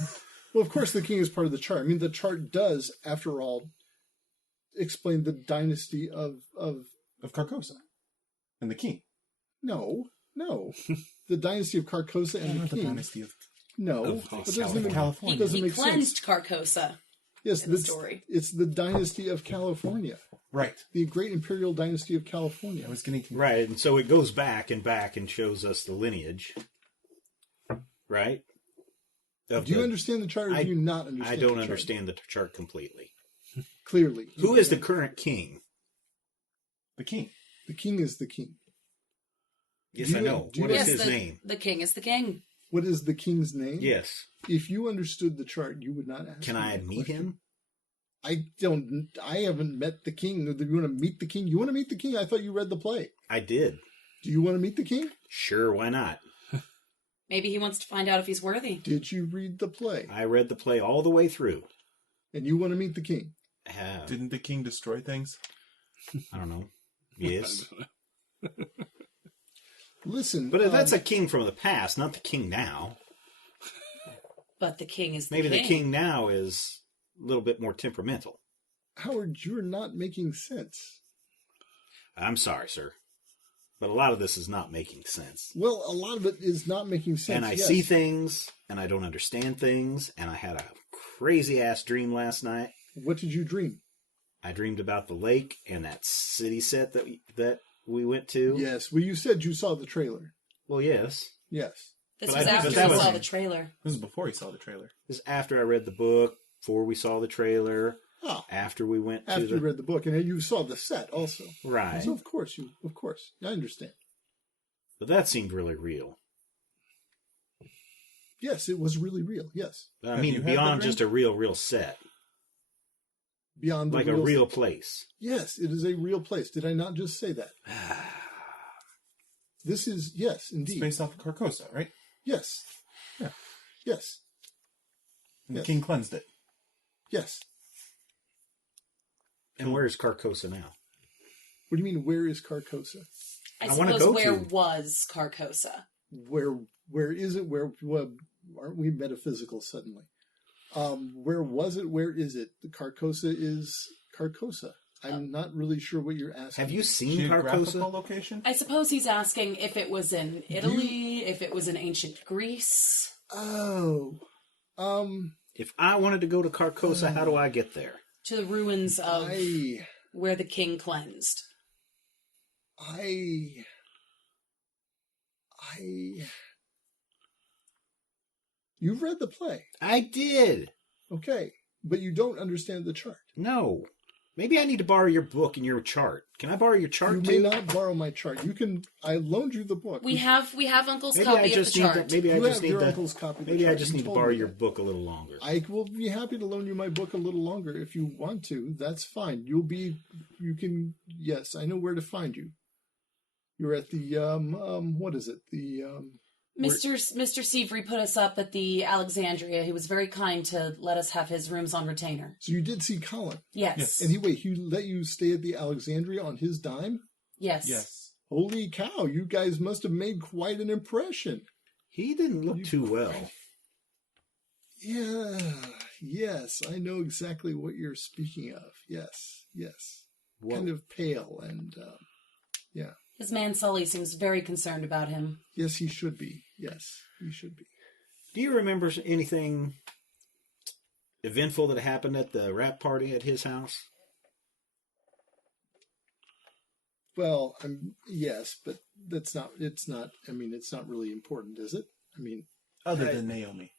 Well, of course the king is part of the chart. I mean, the chart does, after all, explain the dynasty of Of Carcosa. And the king. No. The dynasty of Carcosa and the The king. dynasty of No. That doesn't make, California. doesn't He make sense. cleansed Carcosa. Yes, in the story. It's the dynasty of California. Right. The great imperial dynasty of California. I was getting Right, and so it goes back and shows us the lineage. Right? Do you understand the chart or do you not understand I the don't chart? understand the chart completely. Clearly. Who is the current king? the king. The king is the king. Yes, Do I you- know. do you- What is Yes, his the, name? the king is the king. What is the king's name? Yes. If you understood the chart, you would not ask Can me I that meet question. him? I haven't met the king. Do you want to meet the king? You want to meet the king? I thought you read the play. I did. Do you want to meet the king? Sure, why not? Maybe he wants to find out if he's worthy. Did you read the play? I read the play all the way through. And you want to meet the king? Didn't the king destroy things? I don't know. Yes. Listen. But that's a king from the past, not the king now. But the king is the Maybe king. the king now is a little bit more temperamental. Howard, you're not making sense. I'm sorry, sir. But a lot of this is not making sense. Well, a lot of it is not making sense. And I yes. see things, and I don't understand things, and I had a crazy-ass dream last night. What did you dream? I dreamed about the lake and that city set that we went to. Yes. Well, you said you saw the trailer. Well, yes. Yes. This But was I- after but that we was- saw the trailer. This is before he saw the trailer. This is after I read the book, before we saw the trailer, Oh, after we went after to you the... read the book, and you saw the set also. Right. So of course, I understand. But that seemed really real. Yes, it was really real. Yes, I Have you mean, had beyond the dream? just a real set. beyond the Like real a real place. Yes, it is a real place. Did I not just say that? This is yes, It's indeed. based off of Carcosa, right? Yes. Yeah. Yes. And Yes. the king cleansed it. Yes. And where's Carcosa now? What do you mean? Where is Carcosa? I wanna suppose go where to. was Carcosa? Where is it? Where aren't we metaphysical suddenly? Where was it? Where is it? The Carcosa is Carcosa. I'm not really sure what you're asking. Have you seen Geographical Carcosa? location? I suppose he's asking if it was in Italy, if it was in ancient Greece. Oh, If I wanted to go to Carcosa, how do I get there? To the ruins of I where the king cleansed. You've read the play, I did. okay, but you don't understand the chart. No. Maybe I need to borrow your book and your chart. Can I borrow your chart You too? may not borrow my chart. You can. I loaned you the book. We have Uncle's Maybe copy I of the just need chart. to. Maybe I You just have need your to. uncle's copy of the Maybe I chart. just You need to told borrow me your that. book a little longer. I will be happy to loan you my book a little longer if you want to. That's fine. You can. Yes, I know where to find you. You're at the what is it? The Mr. Severy put us up at the Alexandria. He was very kind to let us have his rooms on retainer. So you did see Colin. Yes. And he let you stay at the Alexandria on his dime? Yes. Yes. Holy cow, you guys must have made quite an impression. He didn't look too well. Yeah, yes, I know exactly what you're speaking of. Yes. Whoa. Kind of pale and, yeah. His man Sully seems very concerned about him. Yes, he should be. Yes, he should be. Do you remember anything eventful that happened at the rap party at his house? Well, yes, but it's not really important, is it? I mean, Other than Naomi.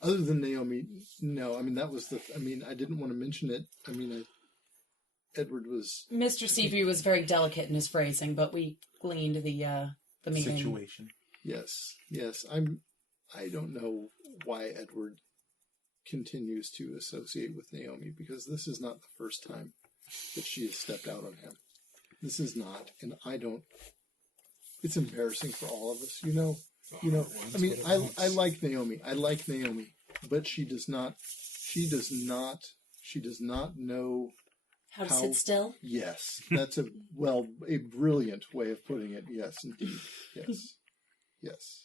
other than Naomi, no. I mean, that was I didn't want to mention it. Edward was... Mr. Severy was very delicate in his phrasing, but we gleaned the meaning. Situation. Yes. I don't know why Edward continues to associate with Naomi, because this is not the first time that she has stepped out on him. This is not, and I don't... It's embarrassing for all of us, you know. I mean, I like Naomi. But she does not know How to sit still? Yes, that's a brilliant way of putting it. Yes, indeed. Yes.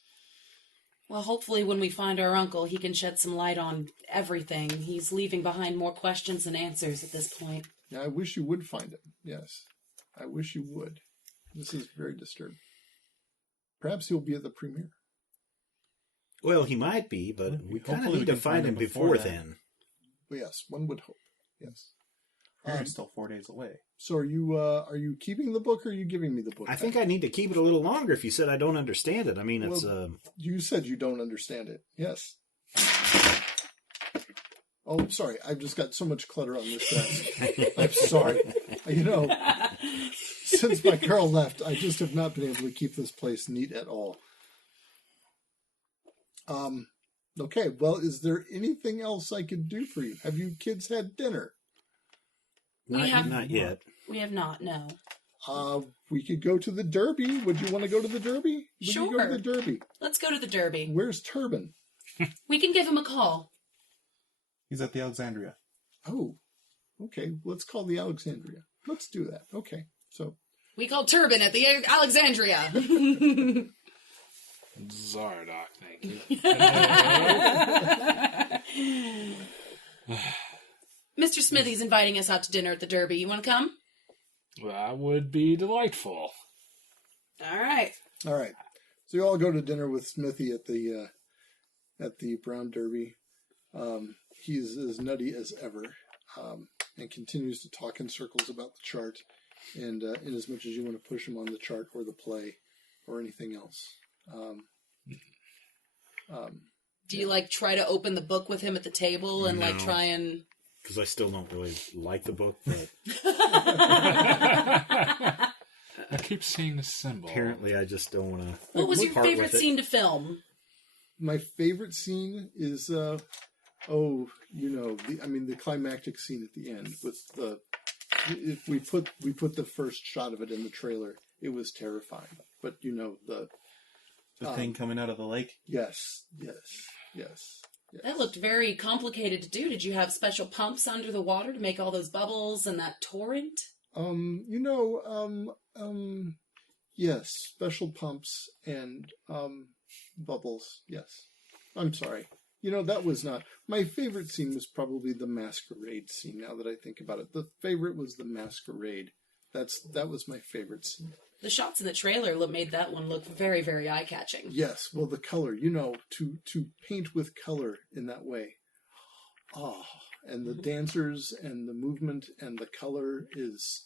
Well, hopefully when we find our uncle, he can shed some light on everything. He's leaving behind more questions than answers at this point. Yeah, I wish you would find him. Yes, I wish you would. This is very disturbing. Perhaps he'll be at the premiere. Well, he might be, but we kind of Hopefully need we to can find him before that. then. Yes, one would hope. Yes. We're still 4 days away. So are you keeping the book or are you giving me the book? I think I need to keep it a little longer if you said I don't understand it. I mean, it's... You said you don't understand it. Yes. Oh, sorry. I've just got so much clutter on this desk. I'm sorry. Since my girl left, I just have not been able to keep this place neat at all. Okay. Well, is there anything else I could do for you? Have you kids had dinner? Not yet. We have not, no. We could go to the Derby. Would you want to go to the Derby? Sure. Go to the Derby. Let's go to the Derby. Where's Turbin? We can give him a call. He's at the Alexandria. Oh, okay. Let's call the Alexandria. Let's do that. Okay. So We call Turbin at the Alexandria. Zardock, thank you. Mr. Smithy's inviting us out to dinner at the Derby. You want to come? That would be delightful. All right. all right. So you all go to dinner with Smithy at the Brown Derby. He's as nutty as ever, and continues to talk in circles about the chart. And in as much as you want to push him on the chart or the play or anything else. Do you try to open the book with him at the table and No. try and... Because I still don't really like the book, but I keep seeing the symbol. apparently I just don't want to... What was your part favorite with it. scene to film? My favorite scene is, the climactic scene at the end with the. If we put the first shot of it in the trailer, it was terrifying. But the thing coming out of the lake. yes. That looked very complicated to do. Did you have special pumps under the water to make all those bubbles and that torrent? Yes, special pumps and bubbles. Yes. I'm sorry. That was not my favorite scene. Was probably the masquerade scene. Now that I think about it, the favorite was the masquerade. That was my favorite scene. The shots in the trailer made that one look very, very eye-catching. Yes, well, the color, to paint with color in that way. Oh, and the dancers and the movement and the color is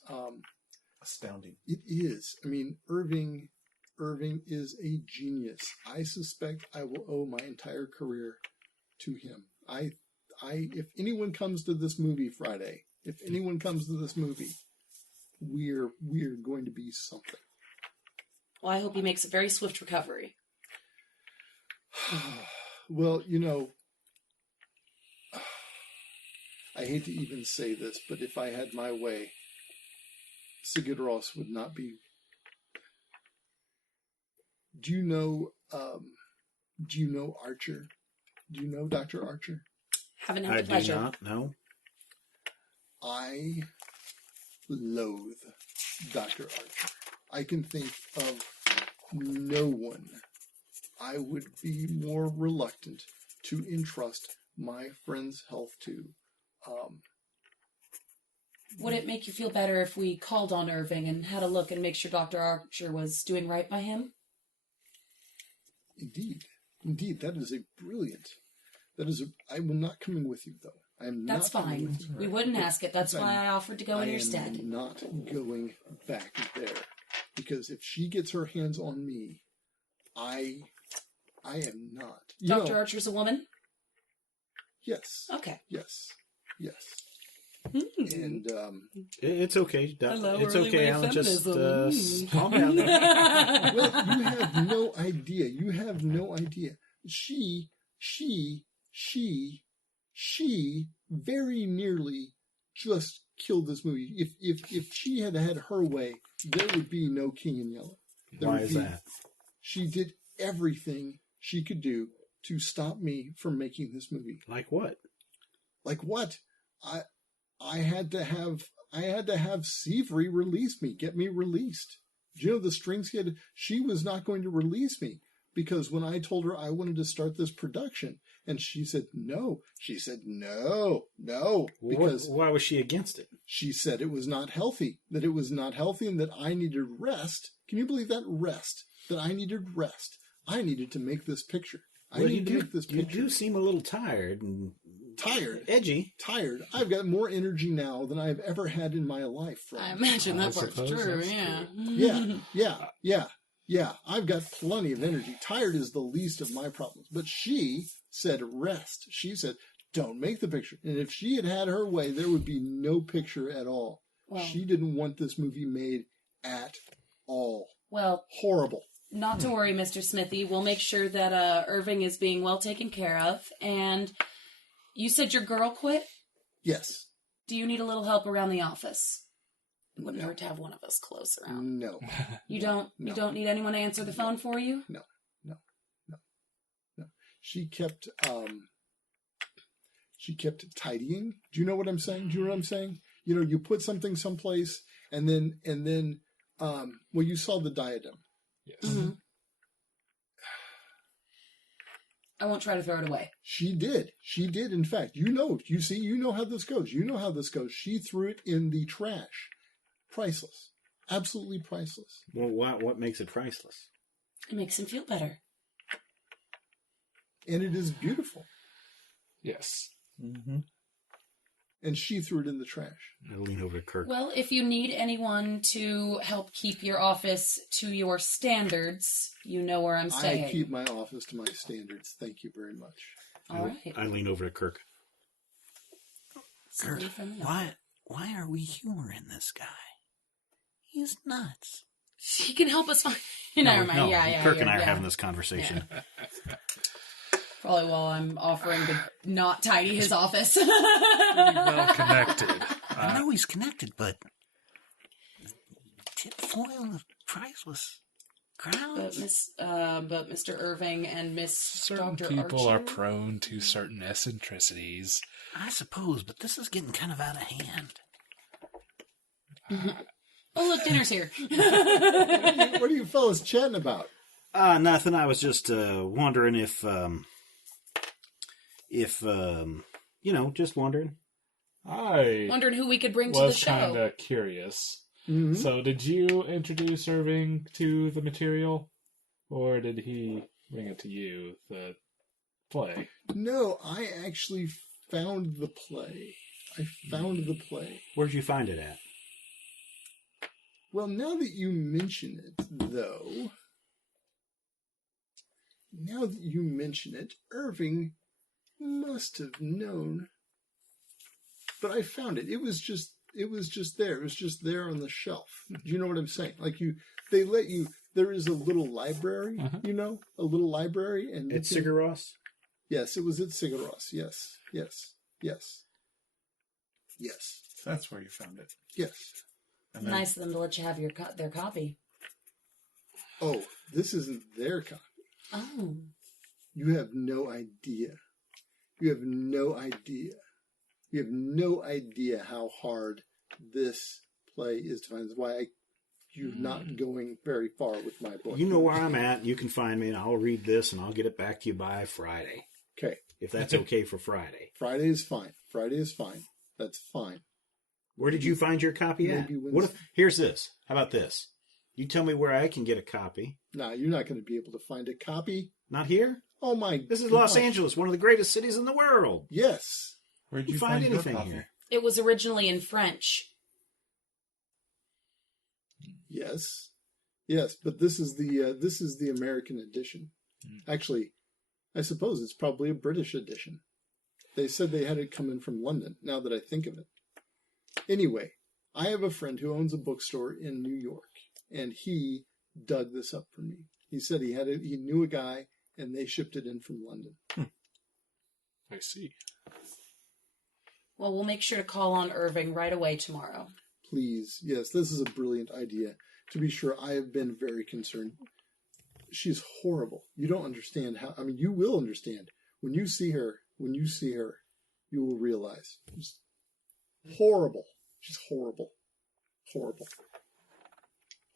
Astounding. It is. I mean, Irving is a genius. I suspect I will owe my entire career to him. If anyone comes to this movie Friday, If anyone comes to this movie, we're going to be something. Well, I hope he makes a very swift recovery. Well, I hate to even say this, but if I had my way, Sigurd Ross would not be. Do you know Archer? Do you know Dr. Archer? Haven't had I the pleasure. do not know. I loathe Dr. Archer. I can think of no one I would be more reluctant to entrust my friend's health to. Would it make you feel better if we called on Irving and had a look and make sure Dr. Archer was doing right by him? Indeed, that is a brilliant. I'm not coming with you, though. I am not. That's fine. We wouldn't ask it. That's why I offered to go in your stead. I am not going back there. Because if she gets her hands on me, I am not. Dr. Archer's a woman? Yes. Okay. Yes. Mm. And It's okay. Hello, it's early okay, wave Alan. Just feminism. calm down there. well, you have no idea. You have no idea. She very nearly just killed this movie. If she had had her way, there would be no King in Yellow. Why is that? She did everything she could do to stop me from making this movie. Like what? Like what? I had to have Severy release me, get me released. Do you know the strings kid? She was not going to release me because when I told her I wanted to start this production, and she said no. She said no. Because why was she against it? She said it was not healthy. That it was not healthy, and that I needed rest. Can you believe that? Rest. That I needed rest. I needed to make this picture. I needed to make this picture. You do seem a little tired and edgy. Tired. I've got more energy now than I've ever had in my life. I imagine that part's true. Yeah. I've got plenty of energy. Tired is the least of my problems. But she said rest. She said, don't make the picture. And if she had had her way, there would be no picture at all. Well, she didn't want this movie made at all. Well, horrible. Not to worry, Mr. Smithy. We'll make sure that Irving is being well taken care of. And you said your girl quit? Yes. Do you need a little help around the office? It wouldn't hurt to have one of us close around. No. You don't need anyone to answer the phone for you? No. She kept tidying. Do you know what I'm saying? You put something someplace and then you saw the diadem. Yes. Mm-hmm. I won't try to throw it away. She did. In fact, you know how this goes. She threw it in the trash. Priceless. Absolutely priceless. Well, what makes it priceless? It makes him feel better. And it is beautiful. Yes. Mm-hmm. And she threw it in the trash. I lean over to Kirk. Well, if you need anyone to help keep your office to your standards, you know where I'm staying. I keep my office to my standards. Thank you very much. All right. I lean over to Kirk. Kirk, why are we humoring this guy? He's nuts. He can help us find... Never mind. Kirk and I are having this conversation. Yeah. Probably while I'm offering to not tidy his office. Pretty well connected. I know he's connected, but tinfoil priceless crowns. But Mr. Irving and Miss Certain Dr. people Archer? are prone to certain eccentricities. I suppose, but this is getting kind of out of hand. Oh, look, dinner's here. What are you fellas chatting about? Nothing. I was just wondering if just wondering. I Wondering who we could bring to the was show. kind of curious. Mm-hmm. So, did you introduce Irving to the material, or did he bring it to you, the play? No, I actually found the play. Where'd you find it at? Well, now that you mention it, Irving must have known but I found it. It was just there. It was just there on the shelf. Do you know what I'm saying? Like they let you. There is a little library, a little library, and At Sigur Rós? Yes, it was at Sigur Rós. Yes. That's where you found it. Yes. And then, Nice of them to let you have their copy. Oh, this isn't their copy. Oh. You have no idea. You have no idea. You have no idea how hard this play is to find. That's why you're not going very far with my book. You know where I'm at. You can find me, and I'll read this, and I'll get it back to you by Friday. Okay. If that's okay for Friday. Friday is fine. Friday is fine. That's fine. Where did you find your copy at? Maybe What if, here's this. How about this? You tell me where I can get a copy. No, you're not going to be able to find a copy. Not here? Oh my! This is Los Angeles, one of the greatest cities in the world. Yes. where'd You you find your anything copy? here? It was originally in French. Yes. But this is the American edition. Actually, I suppose it's probably a British edition. They said they had it come in from London. Now that I think of it. Anyway, I have a friend who owns a bookstore in New York, and he dug this up for me. He said he knew a guy, and they shipped it in from London. I see. Well, we'll make sure to call on Irving right away tomorrow. Please, yes, this is a brilliant idea. To be sure, I have been very concerned. She's horrible. You don't understand how. I mean, you will understand when you see her. When you see her, you will realize she's horrible. She's horrible, horrible,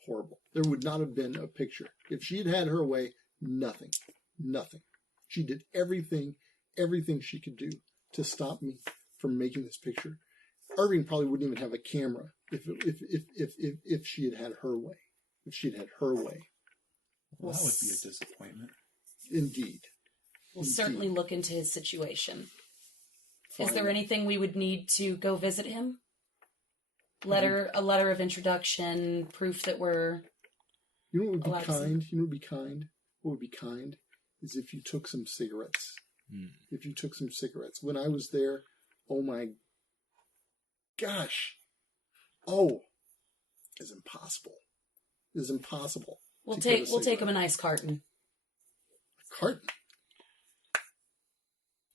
horrible. There would not have been a picture if she had had her way. Nothing. She did everything she could do to stop me from making this picture. Irving probably wouldn't even have a camera if she had had her way. If she had had her way. Well, that would be a disappointment. Indeed. We'll certainly look into his situation. Fine. Is there anything we would need to go visit him? A letter of introduction, proof that we're... You know what would allowed be to see? kind? You know what would be kind? What would be kind is if you took some cigarettes. If you took some cigarettes. When I was there, oh my gosh. Oh, it's impossible. It's impossible. We'll to get take him a cigarette. nice carton. A carton.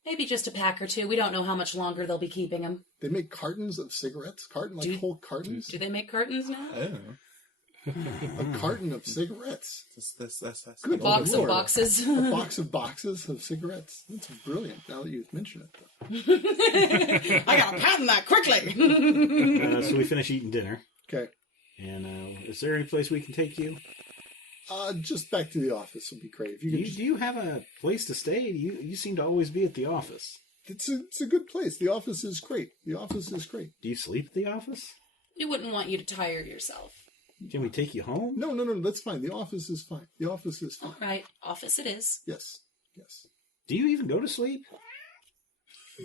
Maybe just a pack or two. We don't know how much longer they'll be keeping him. They make cartons of cigarettes? Whole cartons? Do they make cartons now? I don't know. A carton of cigarettes. That's Good Box of Lord. boxes. A box of boxes of cigarettes. That's brilliant. Now that you've mentioned it, though. I gotta patent that quickly. So we finish eating dinner. Okay. And is there any place we can take you? Just back to the office would be great. If you Do could you, do you have a place to stay? You seem to always be at the office. It's a good place. The office is great. The office is great. Do you sleep at the office? We wouldn't want you to tire yourself. Can we take you home? No, that's fine. The office is fine. The office is fine. All right, office it is. Yes. Do you even go to sleep?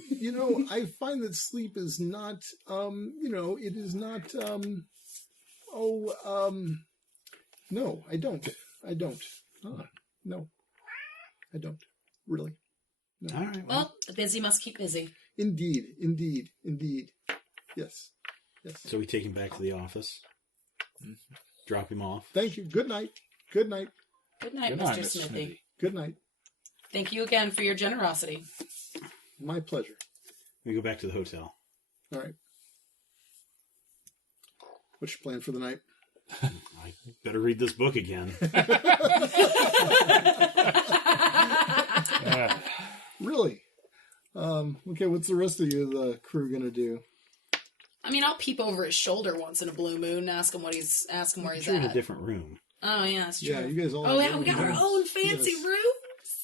You know, I find that sleep is not, it is not, no, I don't. No, I don't. Really. No. All right. Well, the busy must keep busy. Indeed. Yes. So we take him back to the office. Drop him off. Thank you. Good night. Good night, Good night, Mr. Mr. Smithy. Smithy. Good night. Thank you again for your generosity. My pleasure. We go back to the hotel. All right. What's your plan for the night? I better read this book again. Really? Okay, what's the rest of the crew going to do? I mean, I'll peep over his shoulder once in a blue moon and ask him where he's You're in a at. different room. Oh yeah, that's true. Yeah, you guys all Oh have yeah, we your got our rooms. own fancy Yes. room.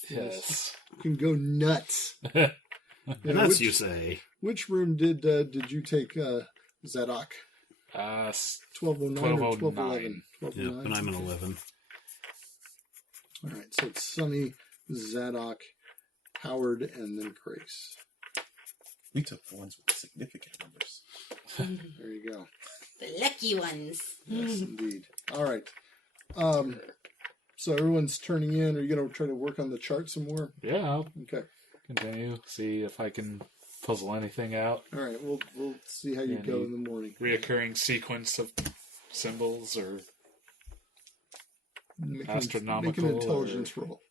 Yes. You can go nuts. And that's you say. Which room did you take, Zadok? 1209 or 1211? 1209. Yep, and I'm an 11. All right, so it's Sonny, Zadok, Howard, and then Grace. We took the ones with significant numbers. There you go. The lucky ones. Yes, indeed. All right. So everyone's turning in. Are you going to try to work on the chart some more? Yeah, I'll Okay. continue. See if I can puzzle anything out. All right, we'll see how you go in the morning. Reoccurring sequence of symbols or astronomical. Make an intelligence roll.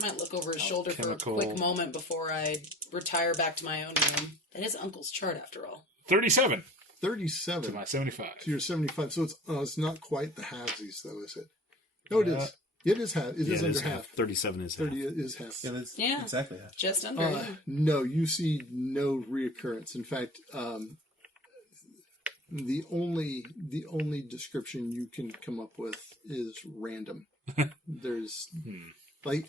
Might look over his shoulder for a quick moment before I retire back to my own room. That is Uncle's chart, after all. 37 37 to my 75. to your 75. So it's not quite the halvesies, though, is it? No, it is. It is half. It is under half. 37 is half. 30 is half. Yeah, that's Yeah. exactly that. Just under. No, you see no reoccurrence. In fact, the only description you can come up with is random. There's like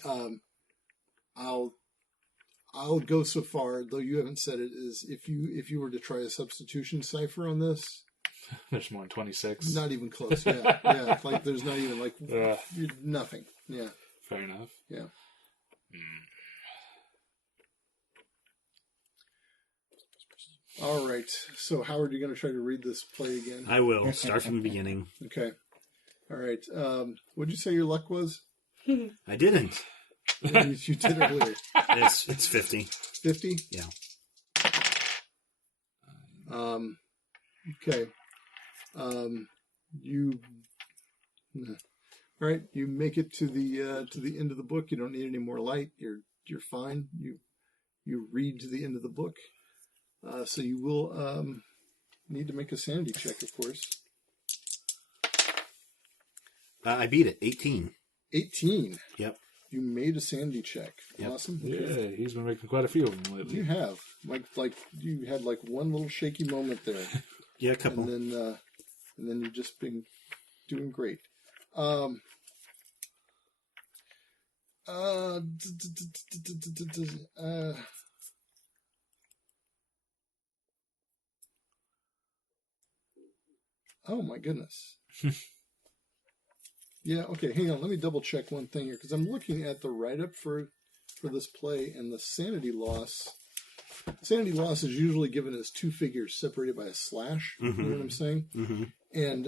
I'll go so far, though you haven't said it, is if you were to try a substitution cipher on this, There's more than 26. not even close. Yeah, yeah. Like there's not even like nothing. Yeah, Fair enough. yeah. All right. So Howard, you're going to try to read this play again? I will. Start from the beginning. Okay. All right. What'd you say your luck was? I didn't. You did earlier. It's 50. 50? Yeah. Okay. You. All right. You make it to the end of the book. You don't need any more light. You're fine. You read to the end of the book. So you will need to make a sanity check, of course. I beat it. 18. 18. Yep. You made a sanity check. Yep. Awesome. Yeah, Okay. he's been making quite a few of them lately. You have like you had like one little shaky moment there, Yeah, a couple. and then you've just been doing great. Oh my goodness. Yeah, okay, hang on. Let me double check one thing here, because I'm looking at the write-up for this play, and the sanity loss. Sanity loss is usually given as two figures separated by a slash. You know what I'm saying? Mm-hmm. And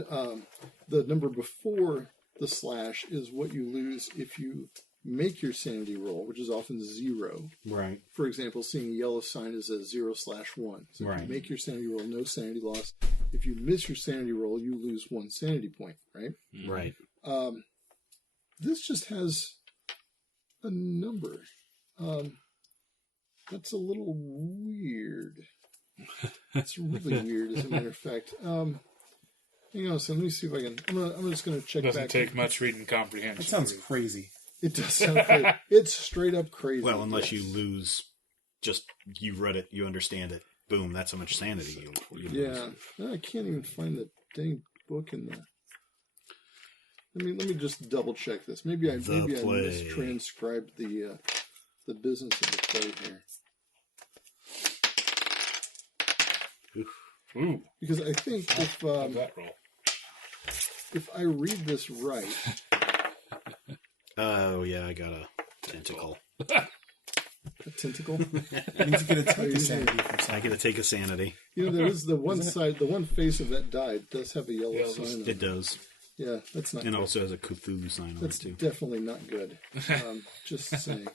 the number before the slash is what you lose if you make your sanity roll, which is often 0. Right. For example, seeing a yellow sign is a 0/1. So if Right. you make your sanity roll, no sanity loss. If you miss your sanity roll, you lose 1 sanity point, right? Right. This just has a number. That's a little weird. It's really weird, as a matter of fact. Hang on, so let me see if I can. I'm just going to check Doesn't back. take much reading comprehension. That sounds crazy. It does sound crazy. It's straight up crazy. Well, unless you yes. lose, just you've read it, you understand it. Boom, that's how much sanity you lose. Yeah, no, I can't even find the dang book in the. Let me just double check this. Maybe I mistranscribed the business of the play here. Ooh, Because I think how'd that roll? if I read this right, Oh, yeah, I got a tentacle. a tentacle. You need to get a take a sanity from I something. get to take a sanity. You know, there is the one side, the one face of that die does have a yellow sign on It it. does. Yeah, that's not. And good. also has a Cthulhu sign on it, That's too. definitely not good. Just saying.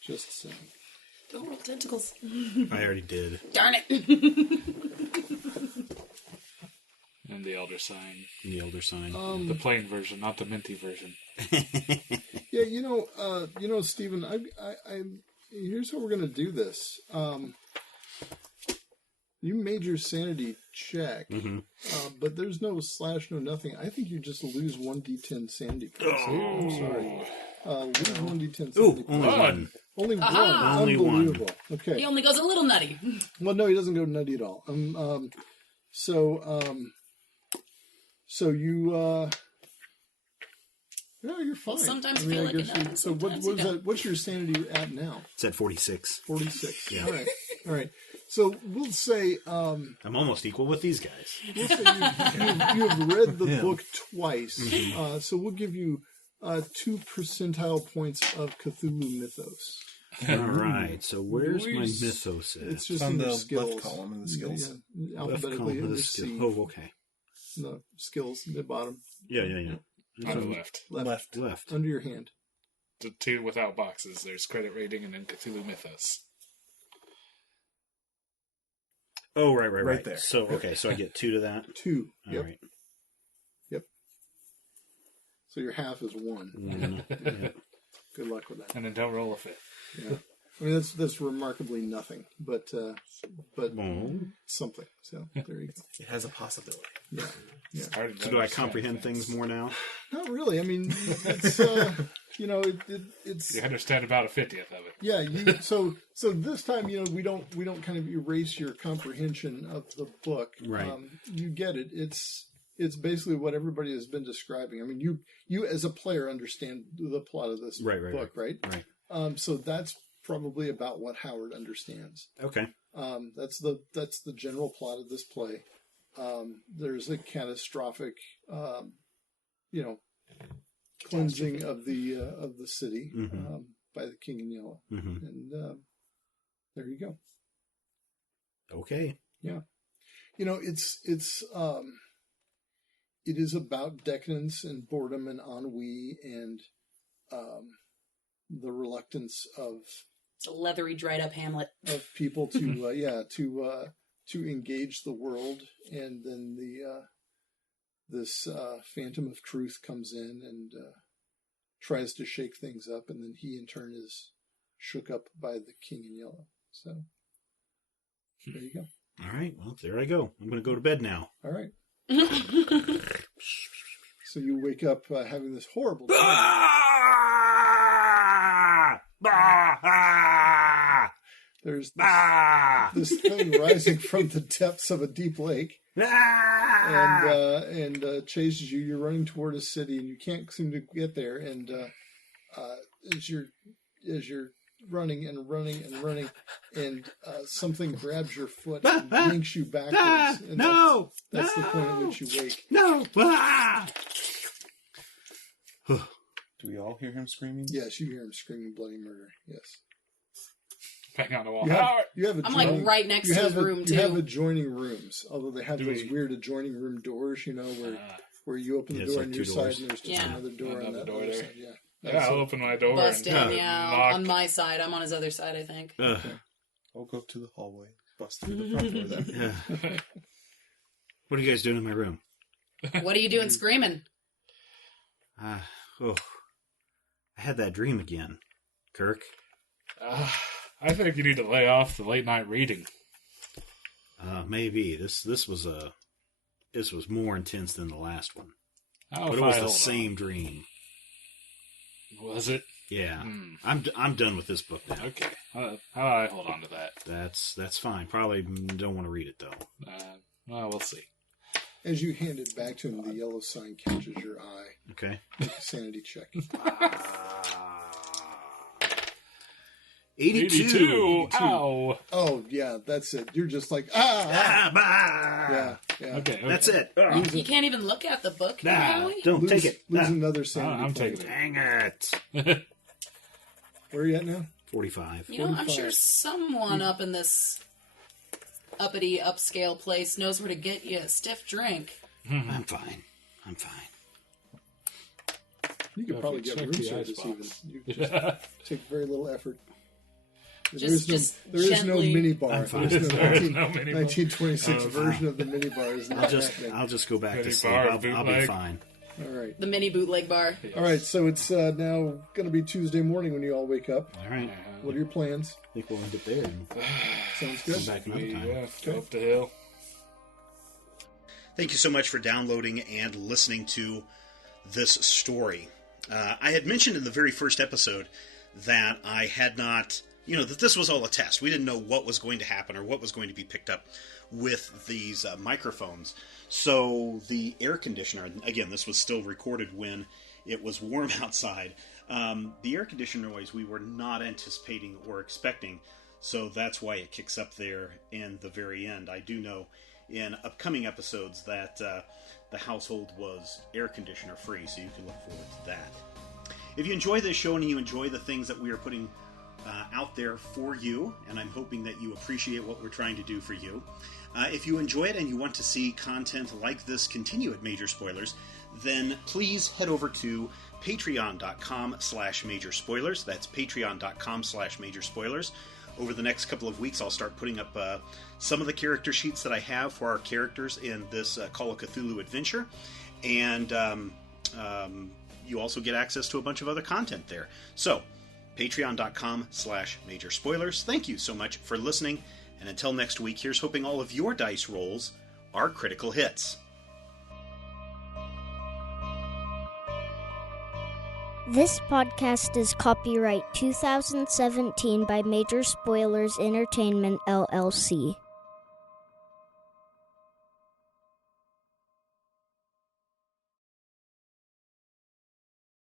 Just saying. Don't roll tentacles. I already did. Darn it. And the Elder Sign. The Elder Sign. The plain version, not the minty version. Yeah, you know, Stephen. I here's how we're gonna do this. You made your sanity check, but there's no slash, no nothing. I think you just lose 1d10 sanity points. I'm sorry. Lose 1d10 sanity Ooh, points. only one. Only one. Only one. Unbelievable. Okay. He only goes a little nutty. Well, no, he doesn't go nutty at all. So you, no, you're fine. Sometimes feel like guess it does, so what sometimes you is don't. that? What's your sanity at now? It's at 46. 46. Yeah. All right. All right. So we'll say, I'm almost equal with these guys. you have read the book twice. So we'll give you 2 percentile points of Cthulhu mythos. All right, so where's my Nice. mythos at? It's just on in the your left skills. column in the skills. Yeah, Left alphabetically column of under the C. skill. Oh, okay. No, skills, the bottom. Yeah. On the left. Left. Left. Under your hand. The two without boxes. There's credit rating and then Cthulhu Mythos. Oh, right. Right there. So, okay, so I get 2 to that. 2. All Yep. right. Yep. So your half is 1. Yeah. Good luck with that. And then don't roll a 5th. Yeah. I mean, that's remarkably nothing, but something. So there you go. It has a possibility. Yeah. Hard to So do I understand comprehend things more now? Not really. I mean, it's it's You understand about a 50th of it. yeah. So this time, we don't kind of erase your comprehension of the book. Right. You get it. It's basically what everybody has been describing. I mean, you as a player understand the plot of this book, right? Right. So that's probably about what Howard understands. Okay. That's the general plot of this play. There's a catastrophic, cleansing of the city by the King in Yellow, and there you go. Okay. Yeah, it is about decadence and boredom and ennui and the reluctance of It's a leathery, dried up Hamlet. people to to engage the world, and then this phantom of truth comes in and tries to shake things up, and then he in turn is shook up by the King in Yellow. So there you go. All right. Well, there I go. I'm going to go to bed now. All right. So you wake up having this horrible dream. There's this thing rising from the depths of a deep lake, and chases you. You're running toward a city, and you can't seem to get there. And as you're running and running and running, and something grabs your foot and yanks you backwards. And that's the point at which you wake. No! Do we all hear him screaming? Yes, you hear him screaming bloody murder. Yes. Bang on the wall. You have I'm like right next to his room, too. You have adjoining rooms, although they have those weird adjoining room doors, where you open the door on your side and there's just another door on that other side. Yeah. Yeah, I'll open my door. Bust in, and knock. on my side. I'm on his other side, I think. I'll go to the hallway, bust through the front door then. What are you guys doing in my room? What are you doing screaming? I had that dream again, Kirk. I think you need to lay off the late night reading. Maybe this was more intense than the last one, How but if it was I the hold same dream. on? Was it? Yeah, I'm done with this book now. Okay. How do I hold on to that? That's fine. Probably don't want to read it though. Well, we'll see. As you hand it back to him, the yellow sign catches your eye. Okay. Make a sanity check. 82. Ow. Oh, yeah, that's it. You're just like, Bah. Yeah. Okay. That's it. You can't even look at the book, Howie? Don't take it. Lose another sanity I'm point. taking it. Dang it. Where are you at now? 45. I'm 45. sure someone up in this uppity, upscale place knows where to get you a stiff drink. I'm fine. You could probably get check room the service even. icebox. You just take very little effort. There Just is no gently- mini bar. I'm fine. There's no There is no mini bar. 1926 Oh, version of the mini bar is not happening. I'll just go back to Mini sleep. bar, I'll be bootleg. fine. All right. The mini bootleg bar. All right, so it's now going to be Tuesday morning when you all wake up. All right. What are your plans? I think we'll end it there. And Sounds come good. back another time. Go up the hill. Thank you so much for downloading and listening to this story. I had mentioned in the very first episode that I had not, that this was all a test. We didn't know what was going to happen or what was going to be picked up with these microphones. So the air conditioner, again, this was still recorded when it was warm outside. The air conditioner noise we were not anticipating or expecting, so that's why it kicks up there in the very end. I do know in upcoming episodes that the household was air conditioner free, so you can look forward to that. If you enjoy this show and you enjoy the things that we are putting out there for you, and I'm hoping that you appreciate what we're trying to do for you, if you enjoy it and you want to see content like this continue at Major Spoilers, then please head over to patreon.com/Major Spoilers. That's patreon.com/Major Spoilers. over the next couple of weeks, I'll start putting up some of the character sheets that I have for our characters in this Call of Cthulhu adventure. And you also get access to a bunch of other content there. So, patreon.com/Major Spoilers. Thank you so much for listening. And until next week, here's hoping all of your dice rolls are critical hits. This podcast is copyright 2017 by Major Spoilers Entertainment, LLC.